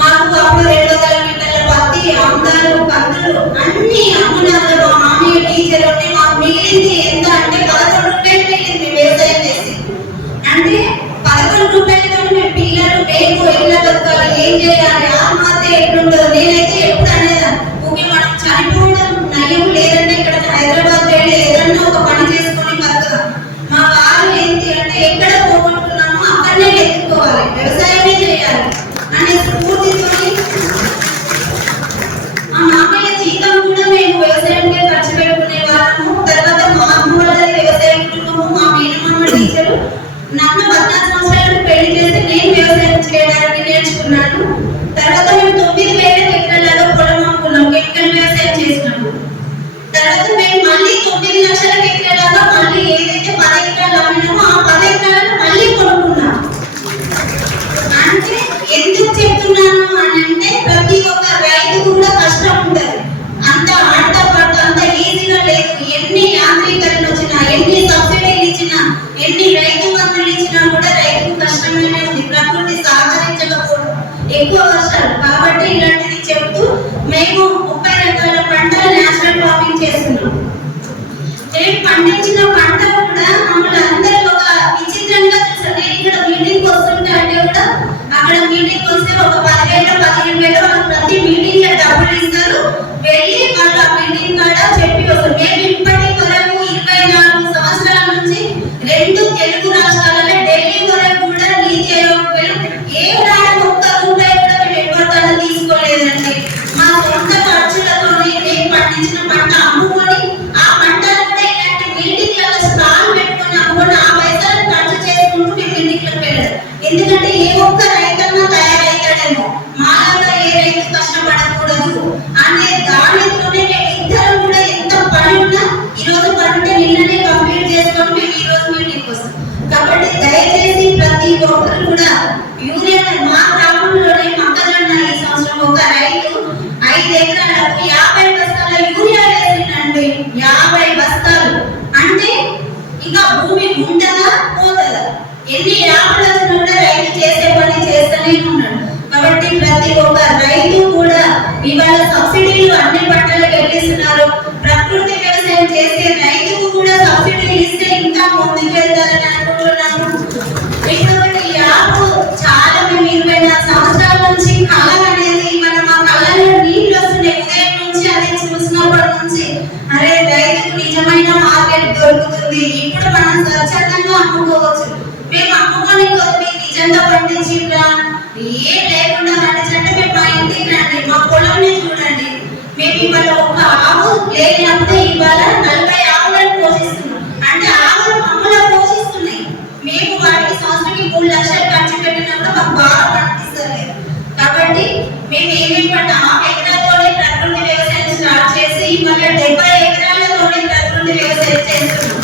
మాకు అప్పుడు 200 మీటర్ల పత్తి, అమ్ముతారు, కందులు అన్ని అమ్మున్నారు. మా మామయ్య టీచర్ ఉంటే మాకు మిగిలింది ఎంత అంటే 11 రూపాయలు మిగిలింది వ్యవసాయం చేసి. అంటే 11 రూపాయలతో మేము పిల్లలు మేము ఎట్లా బతకాలి, ఏం చేయాలి, ఆత్మహత్య ఎట్లుంటుందో నేనైతే ఎప్పుడు అనేదాన్ని. ఊరికి మనం చనిపోవడం నయం, లేదంటే ఇక్కడ హైదరాబాద్ వెళ్ళి ఏదన్నా ఒక పని చేసుకొని బతకడం. మా వారు ఏంటి అంటే ఎక్కడ పోగొట్టుకున్నామో అక్కడనే వెతుక్కోవాలి, వ్యవసాయమే చేయాలి అనే స్ఫూర్తితో మా మామయ్య జీతం కూడా మేము వ్యవసాయంకే ఖర్చు పెట్టుకునే వాళ్ళము. తర్వాత మా అమ్మ వాళ్ళది వ్యవసాయ కుటుంబము. మా మేనమామ టీచరు. నన్ను 14 సంవత్సరాలకు పెళ్లి చేసి నేను వ్యవసాయం చేయడానికి నేర్చుకున్నాను. తర్వాత మేము 9,000 ఎకరాలలో పొలం అమ్ముకున్నాం కెమికల్ వ్యవసాయం చేసినాము. తర్వాత మేము మళ్ళీ 9 లక్షల ఎకరాలలో మళ్ళీ ఏదైతే 10 ఎకరాలు అమ్మినామో ఆ 10 ఎకరాలను మళ్ళీ కొనుక్కున్నాం. అంటే ఎందుకు చెప్తున్నాను అని అంటే ప్రతి ఒక్క రైతు కూడా కష్టం ఉంటుంది. అంత అంత ఈజీగా లేదు. ఎన్ని యాంత్రీకరణ వచ్చినా, ఎన్ని సబ్సిడీలు ఇచ్చినా, ఎన్ని రైతు బంధువులు ఇచ్చినా కూడా రైతుకు కష్టంగానే ఉంది. ప్రకృతి సహకరించకపోవడం, ఎక్కువ వర్షాలు. కాబట్టి ఇలాంటిది చెప్తూ మేము 30 రకాల పంటలు నేచురల్ ఫార్మింగ్ చేస్తున్నాం. మేము పండించిన పంట కూడా మమ్మల్ని అందరూ ఒక విచిత్రంగా చూసారు. నేను ఇక్కడ మీటింగ్ వస్తుంటే అంటే కూడా అక్కడ మీటింగ్ వస్తే ఒక 10,000 15,000 వాళ్ళు ప్రతి మీటింగ్ లో డబ్బులు ఇస్తారు. వెళ్ళి వాళ్ళు ఆ మీటింగ్ కాడ చెప్పి వస్తారు. మేము ఇప్పటి వరకు 24 సంవత్సరాల నుంచి 2 తెలుగు రాష్ట్రాలలో ఢిల్లీ వరకు కూడా నీతి ఆయోగ్ ఏ రాష్ట్రం ఒక్క రూపాయి కూడా మేము ఎవరికైనా తీసుకోలేదండి. మా సొంత ఖర్చులతో మేము పండించిన పంట అమ్ముకొని ఆ పంటను కూడా ఇలాంటి మీటింగ్లలో స్టాల్ పెట్టుకొని అమ్ముకొని ఆ పైసలను ఖర్చు చేసుకుంటూ మేము మీటింగ్లకు వెళ్ళారు. ఎందుకంటే ఏ ఒక్క రైతన్నా తయారవుతాడేమో, మాలాగా ఏ రైతు కష్టపడకూడదు అనే దానితోనే మేము ఇద్దరం కూడా ఎంత పని ఉన్నా ఈరోజు పని ఉంటే నిన్ననే కంప్లీట్ చేసుకొని మేము ఈరోజు మీటింగ్కి వస్తాం. కాబట్టి దయచేసి ప్రతి ఒక్కరు కూడా యూరియా మా గ్రామంలోనే మొక్కజొన్న ఈ సంవత్సరం ఒక రైతు 5 ఎకరాలకు 50 బస్తాల యూరియా వేసిందండి. 50 బస్తాలు అంటే ఇక భూమి ఉంటుందా పోతుందా? ఎన్ని యాప్లు వచ్చినా కూడా రైతు చేసే పని చేస్తూనే ఉన్నాడు. కాబట్టి ప్రతి ఒక్క రైతు కూడా ఇవాళ సబ్సిడీలు అన్ని పంటలకు వెళ్ళిస్తున్నారు. ప్రకృతి వ్యవసాయం చేసే రైతుకు కూడా సబ్సిడీలు ఇస్తే ఇంకా ముందుకు వెళ్తారని అనుకుంటున్నాము. ఇప్పుడు ఈ యాప్ చాలా మేము 24 సంవత్సరాల నుంచి కళ అనేది మన మా కళలో నీళ్ళు వస్తున్నాయి. ఉదయం నుంచి అది చూసినప్పటి నుంచి అరే రైతుకు నిజమైన మార్కెట్ దొరుకుతుంది, ఇప్పుడు మనం స్వచ్ఛందంగా అమ్ముకోవచ్చు. మేము అమ్ముకొని కొద్ది నిజంగా పండించిందా ఏం లేకుండా పండించంటే మేము మా ఇంటికి రండి, మా పొలంని చూడండి. మేము ఇవాళ ఒక ఆవు లేనప్పుడు ఇవాళ 40 ఆవులను పోషిస్తున్నాం. అంటే ఆవులు మమ్మల్ని పోషిస్తున్నాయి. మేము వాటికి సంవత్సరానికి 3 లక్షలు ఖర్చు పెట్టినప్పుడు మాకు బాగా పండిస్తలేదు. కాబట్టి మేము ఏమేమి పంట 5 ఎకరాలతోనే ప్రకృతి వ్యవసాయం స్టార్ట్ చేసి ఇవాళ 70 ఎకరాలతోనే ప్రకృతి వ్యవసాయం చేస్తున్నాం.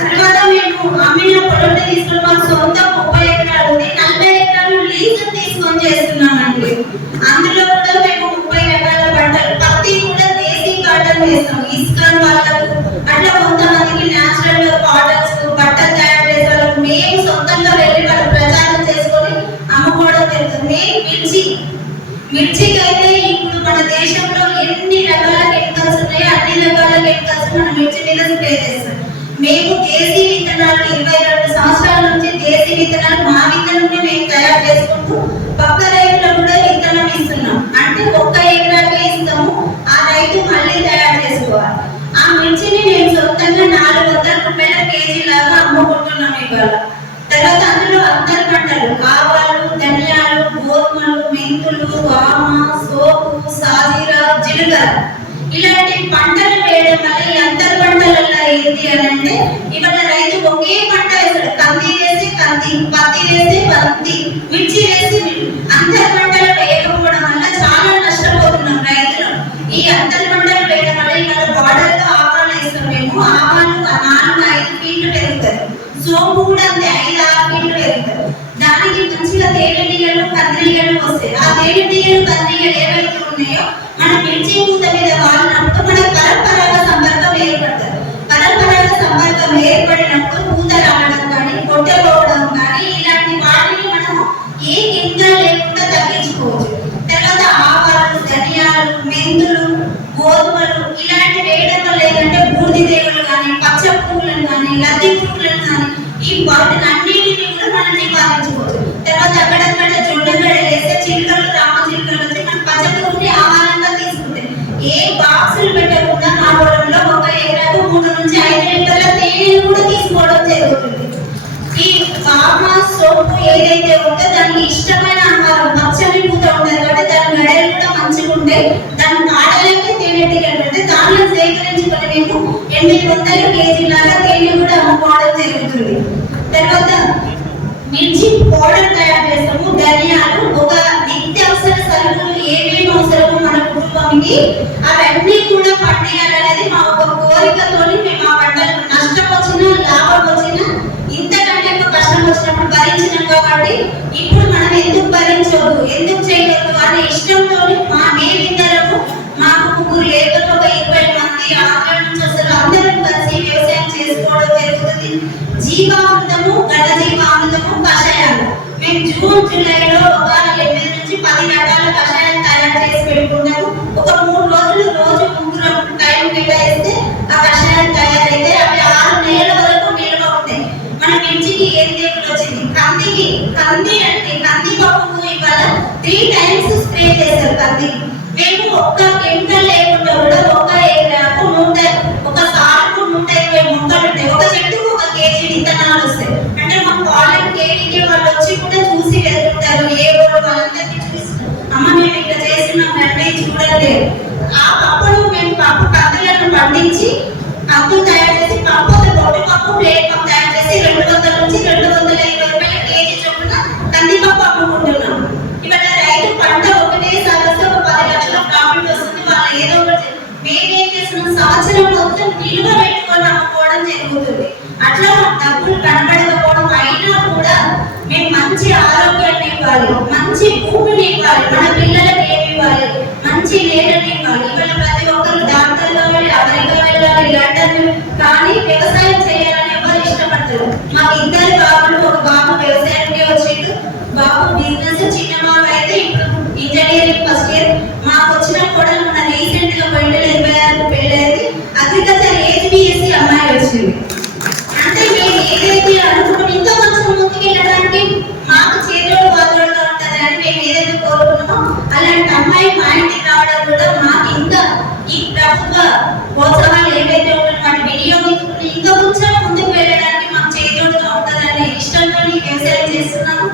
తర్వాత మేము అమ్మిన పొలంని తీసుకుని మాకు సొంత 30 ఎకరాలు ఉంది. 40 ఎకరాలు లీజు తీసుకొని చేస్తున్నామండి. అందులో కూడా మేము 30 రకాల పంటలు, పత్తి కూడా దేశీ కాటన్ వేస్తాం. ఇస్కాన్ వాళ్ళకు అట్లా కొంతమందికి నేచురల్ కాటన్స్ బట్టలు తయారు చేసే వాళ్ళకు మేము సొంతంగా వెళ్ళి వాళ్ళ ప్రచారం చేసుకొని అమ్ముకోవడం జరుగుతుంది. మిర్చికి అయితే ఇప్పుడు మన దేశంలో ఎన్ని రకాల కెమికల్స్ ఉన్నాయో అన్ని రకాల కెమికల్స్ మన మిర్చి మీద స్ప్రే చేస్తాం. మేము దేశీ విత్తనాలు 22 సంవత్సరాల నుంచి దేశీ విత్తనాలు మా విత్తనాన్ని మేము తయారు చేసుకుంటూ పక్క రైతులకు కూడా విత్తనం ఇస్తున్నాం. అంటే 1 ఎకరాకే ఇస్తాము. ఆ కేజీ లాగా అమ్ముకుంటున్నాం ఇవాళ. తర్వాత అందులో అంతర పంటలు ఆవాలు, ధనియాలు, గోధుమలు, మెంతులు, వామ, సోపు, సాజీరా, జీలకర్ర ఇలాంటి పంటలు వేయడం వల్ల ఈ అంతర పంటలలో ఏంటి అని అంటే ఇవాళ రైతు ఒకే పంట వేస్తాడు. కంది వేసి కంది, పత్తి వేసి పత్తి, మిర్చి వేసి అంతర పంటలు వేయకపోవడం వల్ల చాలా నష్టపోతున్నాం రైతులు. ఈ అంతర పంటలు వేయడం వల్ల ఇవాళ బార్డర్లో ఆవాలు వేస్తాం మేము. ఆవాలు 4-5 ఫీట్లు పెరుగుతాయి. సోపు కూడా అంతే 5-6 ఫీట్లు పెరుగుతాయి. దానికి మంచిగా తేనెటీగలు, కందిరీగలు వస్తాయి. ఆ తేనెటీగలు, కందిరీగలు ఏవైతే ఉన్నాయో మన మిర్చి పూత మీద వాడినప్పుడు మన పరపరాగ సంపర్కం ఏర్పడుతుంది. పరపరాగ సంపర్కం ఏర్పడినప్పుడు పూత రావడం కానీ, పొట్ట పోవడం కానీ ఇలాంటి వాటిని మనం ఏ కెమికల్ లేకుండా తగ్గించుకోవచ్చు. తర్వాత ఆవాలు, ధనియాలు, మెంతులు, గోధుమలు ఇలాంటి వేయడం వల్ల ఏంటంటే బూడిద తెగులు కానీ, పచ్చ పురుగులను కానీ, లద్దె పురుగులను కానీ ఈ వాటిని అన్నిటిని కూడా మనం నివారించుకోవచ్చు. తర్వాత అక్కడక్కడ జొన్నగడ్డ వేస్తే చిలుకలు, రామ చిలుకలు వచ్చి మన పచ్చ పురుగుని ఆహారంగా తీసుకుంటాయి. ఏ బాక్సులు పెట్టకుండా మా పొలంలో 1 ఎకరాకు 3 నుంచి 5 లీటర్ల తేనెను కూడా తీసుకోవడం జరుగుతుంది. ఈ వామ, సోపు ఏదైతే ఉందో దానికి ఇష్టమైన ఆహారం పచ్చని పూత ఉంటుంది కాబట్టి దాని గడలు కూడా మంచిగా ఉంటాయి. దాని కాడలకి తేనెటీగలు అంటే దానిలో సేకరించుకొని మేము 800 కేజీలాగా తేనె కూడా అమ్ముకోవడం జరుగుతుంది. తర్వాత మిర్చి పౌడర్ తయారు చేస్తాము. ధనియాలు ఒక నిత్యావసర సరుకులు ఏమేమి అవసరమో మన కుటుంబానికి అవన్నీ కూడా పండియాలనేది మా ఒక కోరికతోని మేము ఆ పంటలు నష్టం వచ్చినా లాభం వచ్చినా ఇంతకంటే ఎక్కువ కష్టం వచ్చినప్పుడు భరించినాం కాబట్టి ఇప్పుడు మనం ఎందుకు భరించవద్దు, ఎందుకు చేయవద్దు అనే ఇష్టంతో మేమిద్దరము మాకు 3 లేబర్లు ఒక 20 మంది ఆంధ్ర నుంచి వస్తారు. అందరం కలిసి వ్యవసాయం చేసుకోవడం జరుగుతుంది. జీవామృతము, ఘన జీవామృతము, కషాయాలు మేము జూన్ జూలైలో ఒక 8 నుంచి 10 రకాల కషాయాలు తయారు చేసి పెట్టుకుంటాము. ఒక 3 రోజులు రోజు 3 టైం కేటాయిస్తే ఆ కషాయాలు తయారైతే అవి 6 నెలల వరకు నిల్వ ఉంటాయి. మన మిర్చికి ఏం తెగులు వచ్చింది, కంది అంటే కంది పప్పుకు ఇవాళ 3 టైమ్స్ స్ప్రే చేస్తారు కంది. మేము ఒక్క కెమికల్ లేకుండా కూడా 1 ఎకరాకు ఒక సాలుకు 120 మొక్కలు ఉంటాయి. ఒక చెట్టుకు 1 కేజీ విత్తనాలు వస్తాయి. అంటే మా పాలెం కేవీకి వాళ్ళు వచ్చి కూడా చూసి వెళ్తుంటారు. ఏ ఊరు వాళ్ళందరినీ చూసి అమ్మ మేము ఇట్లా చేస్తున్నాం అంటే చూడండి. ఆ పప్పును మేము పప్పు కందులను పండించి కందులు తయారు చేసి పప్పు పొట్టు పప్పు, ప్లేట్ పప్పు తయారు చేసి 200 నుంచి 220 రూపాయల కేజీ చొప్పున కందిపప్పు అమ్ముకుంటున్నాం. ఇవాళ రైతు పంట ఒకటేసారి వస్తే ఒక 10 లక్షల ప్రాఫిట్ వస్తుంది. వాళ్ళు ఏదో ఒకటి మేమేం చేస్తున్నాం సంవత్సరం మొత్తం నిలువ పెట్టుకొని అమ్ముకోవడం జరుగుతుంది. అట్లా మాకు డబ్బులు కనబడకపోవడం అయినా కూడా మేము మంచి ఆరోగ్యాన్ని ఇవ్వాలి, మంచి భూమిని ఇవ్వాలి, మన పిల్లలకి ఏమి ఇవ్వాలి, మంచి నేలని ఇవ్వాలి. ఇవాళ ప్రతి ఒక్కరు డాక్టర్ కావాలి, అమెరికా వెళ్ళాలి, లండన్ కానీ వ్యవసాయం చేయాలని ఎవరు ఇష్టపడతారు. మాకు 2 బాబులు, ఒక బాబు వ్యవసాయానికి వచ్చిండు, బాబు బిజినెస్, చిన్న బాబు అయితే ఇప్పుడు ఇంజనీరింగ్ ఫస్ట్ ఇయర్. మాకు వచ్చిన కూడా మన రీసెంట్ గా 2026 పెళ్ళైంది. అగ్రికల్చర్ HBSc అమ్మాయి వచ్చింది. అంటే మేము ఏదైతే అనుకున్నాం ఇంకా కొంచెం ముందుకు వెళ్ళడానికి మాకు చేతులు బాధలుగా ఉంటుంది అని మేము ఏదైతే కోరుకున్నామో అలాంటి అమ్మాయి మా ఇంటికి రావడం కూడా మాకు ఇంకా ఈ ప్రభుత్వ ప్రోత్సాహాలు ఏవైతే ఉన్నాయో వాటిని వినియోగించుకుని ఇంకా కొంచెం ముందుకు వెళ్ళడానికి మాకు చేతులుగా ఉంటుందనే ఇష్టంతో వ్యవసాయం చేస్తున్నాము.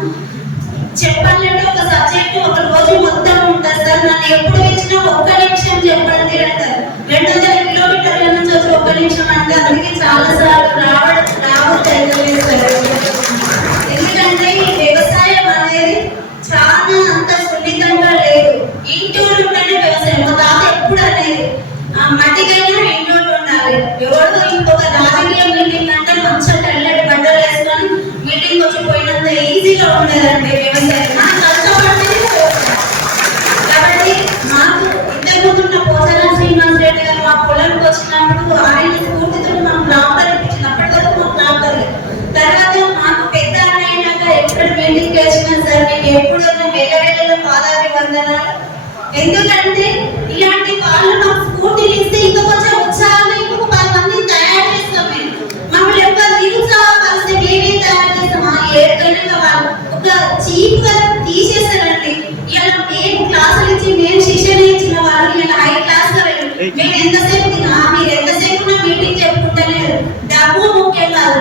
చెప్పాలంటే ఒక సబ్జెక్ట్ ఒక రోజు మొత్తం ఉంటుంది సార్. నన్ను ఎప్పుడు ఇచ్చినా 1 నిమిషం చెప్పడం తిరుగుతారు. 200 కిలోమీటర్ల నుంచి వచ్చి 1 నిమిషం అంటే అందుకే చాలా సార్లు రావట్లేదు సార్. ఎందుకంటే ఈ వ్యవసాయం అనేది చాలా అంత సున్నితంగా లేదు. ఇంటోళ్ళు ఉంటేనే వ్యవసాయం. మా తాత ఎప్పుడు అనేది మట్టికైనా ఇంటోళ్ళు ఉండాలి. ఎవరు ఇంకొక రాజకీయ మీటింగ్ అంటే మంచిగా తెల్లటి బట్టలు వేసుకొని మీటింగ్ వచ్చి పోయినంత ఈజీగా ఉండదండి వ్యవసాయం. మనం కష్టపడితే కాబట్టి మాకు ఇంతకుముందున్న పోచారం శ్రీనివాస్ రెడ్డి గారు మా పొలంకి వచ్చినప్పుడు ఆయన స్ఫూర్తితో మాకు ట్రాక్టర్ ఇప్పించినప్పటి వరకు మాకు ట్రాక్టర్ లేదు. తర్వాత మాకు పెద్ద అన్నయ్యగా ఎప్పుడు మీటింగ్కి వచ్చినా సార్ మీకు ఎప్పుడు వెళ్ళ పాదాభివందనాలు. ఎందుకంటే ఇలాంటి వాళ్ళు మాకు స్ఫూర్తిని ఇస్తే ఇంకా కొంచెం ఉత్సాహంగా ఇంకొక 10 మందిని తయారు చేస్తాం. మేము మమ్మల్ని ఎప్పుడు నిరుత్సాహపరిస్తే మేమేం తయారు చేస్తాం. ఆ 7 గంటల వాళ్ళు ఒక చీప్ గా తీసేస్తారండి. ఇలా మేము క్లాసులు ఇచ్చి మేము శిక్షణ ఇచ్చిన వాళ్ళు ఇలా హై క్లాస్ గా మేము ఎంతసేపు మీరు ఎంతసేపు మీటింగ్ చెప్పుకుంటలేరు. డబ్బు ముఖ్యం కాదు.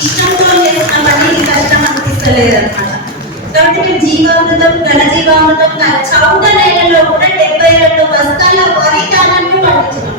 ఇష్టంతో చేసిన పని ఇది కష్టం అనిపిస్తలేదు అనమాట. కాబట్టి మేము జీవామృతం, ఘనజీవామృతం చౌట నేలలో కూడా 72 బస్తాల వరి ధాన్యాన్ని పండించినాం.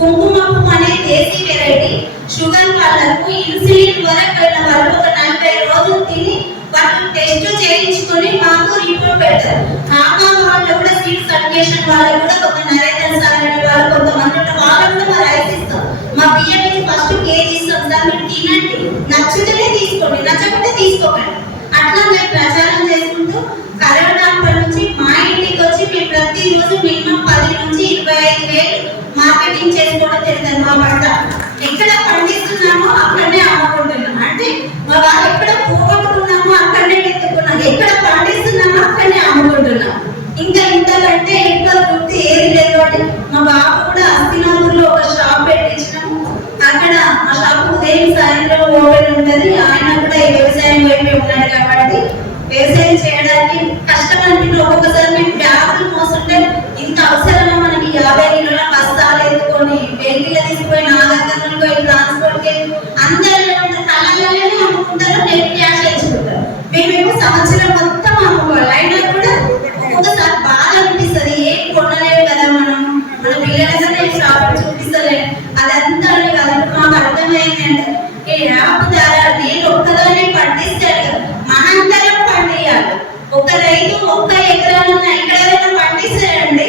కుంకుమపు అనే దేశీ వెరైటీ షుగర్ వాళ్ళకు, ఇన్సులిన్ వరకు వెళ్ళిన వాళ్ళు ఒక 40 రోజులు తిని వాళ్ళు టెస్ట్ చేయించుకొని మాకు రిపోర్ట్ పెడతారు. ఆపా వాళ్ళు కూడా సీడ్ సర్టిఫికేషన్ వాళ్ళు కూడా కొంత నరేంద్ర సార్ అనే వాళ్ళు కొంతమంది వాళ్ళు కూడా మా రైస్ ఇస్తాం. మా బియ్యం నుంచి ఫస్ట్ కేజీ ఇస్తాం సార్, మీరు తినండి, నచ్చితేనే తీసుకోండి, నచ్చకపోతే తీసుకోకండి. అట్లా మేము ప్రచారం చేసుకుంటూ కరోనా నుంచి మా ఇంటికి వచ్చి మేము ప్రతిరోజు మినిమం 10 నుంచి 25 వేలు మార్కెటింగ్ చేసుకోవడం జరుగుతుంది. మా పంట ఎక్కడ పండిస్తున్నామో అక్కడనే అమ్ముకుంటున్నాం. అంటే మా వాళ్ళు ఎక్కడ పోగొట్టుకున్నామో అక్కడనే ఎత్తుకున్నాం, ఎక్కడ పండిస్తున్నామో అక్కడనే అమ్ముకుంటున్నాం. ఇంకా ఇంతకంటే ఎక్కువ గుర్తు ఏది లేదు. అని మా బాబు కూడా అస్తినాపూర్లో ఒక షాప్ పెట్టించినాము. అక్కడ ఆ షాప్ ఉదయం సాయంత్రం ఓపెన్ ఉంటుంది. ఆయన కూడా ఈ వ్యవసాయం వైపు ఉన్నాడు కాబట్టి వ్యవసాయం చేయడానికి కష్టం అనిపించిన ఒక్కొక్కసారి మేము బ్యాగులు మోస్తుంటే ఇంత అవసరమా మనకి 50 కిలోల బస్తాలు ఎత్తుకొని వెహికల్ తీసుకుపోయి నా దగ్గర పోయి ట్రాన్స్పోర్ట్ అందరూ కళ్ళలోనే అమ్ముకుంటారు, నెట్ క్యాష్ వేసుకుంటారు. మేమేమో సంవత్సరం మొత్తం అమ్ముకోవాలి. అయినా కూడా ఒక్కొక్కసారి బాధ అనిపిస్తుంది, ఏం కొనలేము కదా మనం, మన పిల్లలకనే షాప్ చూపిస్తలేము. అదంతా కదా మాకు అర్థమైంది అంటే ఈ యాప్ ద్వారా నేను ఒక్కదాన్ని పండిస్తాడు, మనందరం పండియాలి. ఒక రైతు 1 ఎకరాలను ఎక్కడైనా పండిస్తాడంటే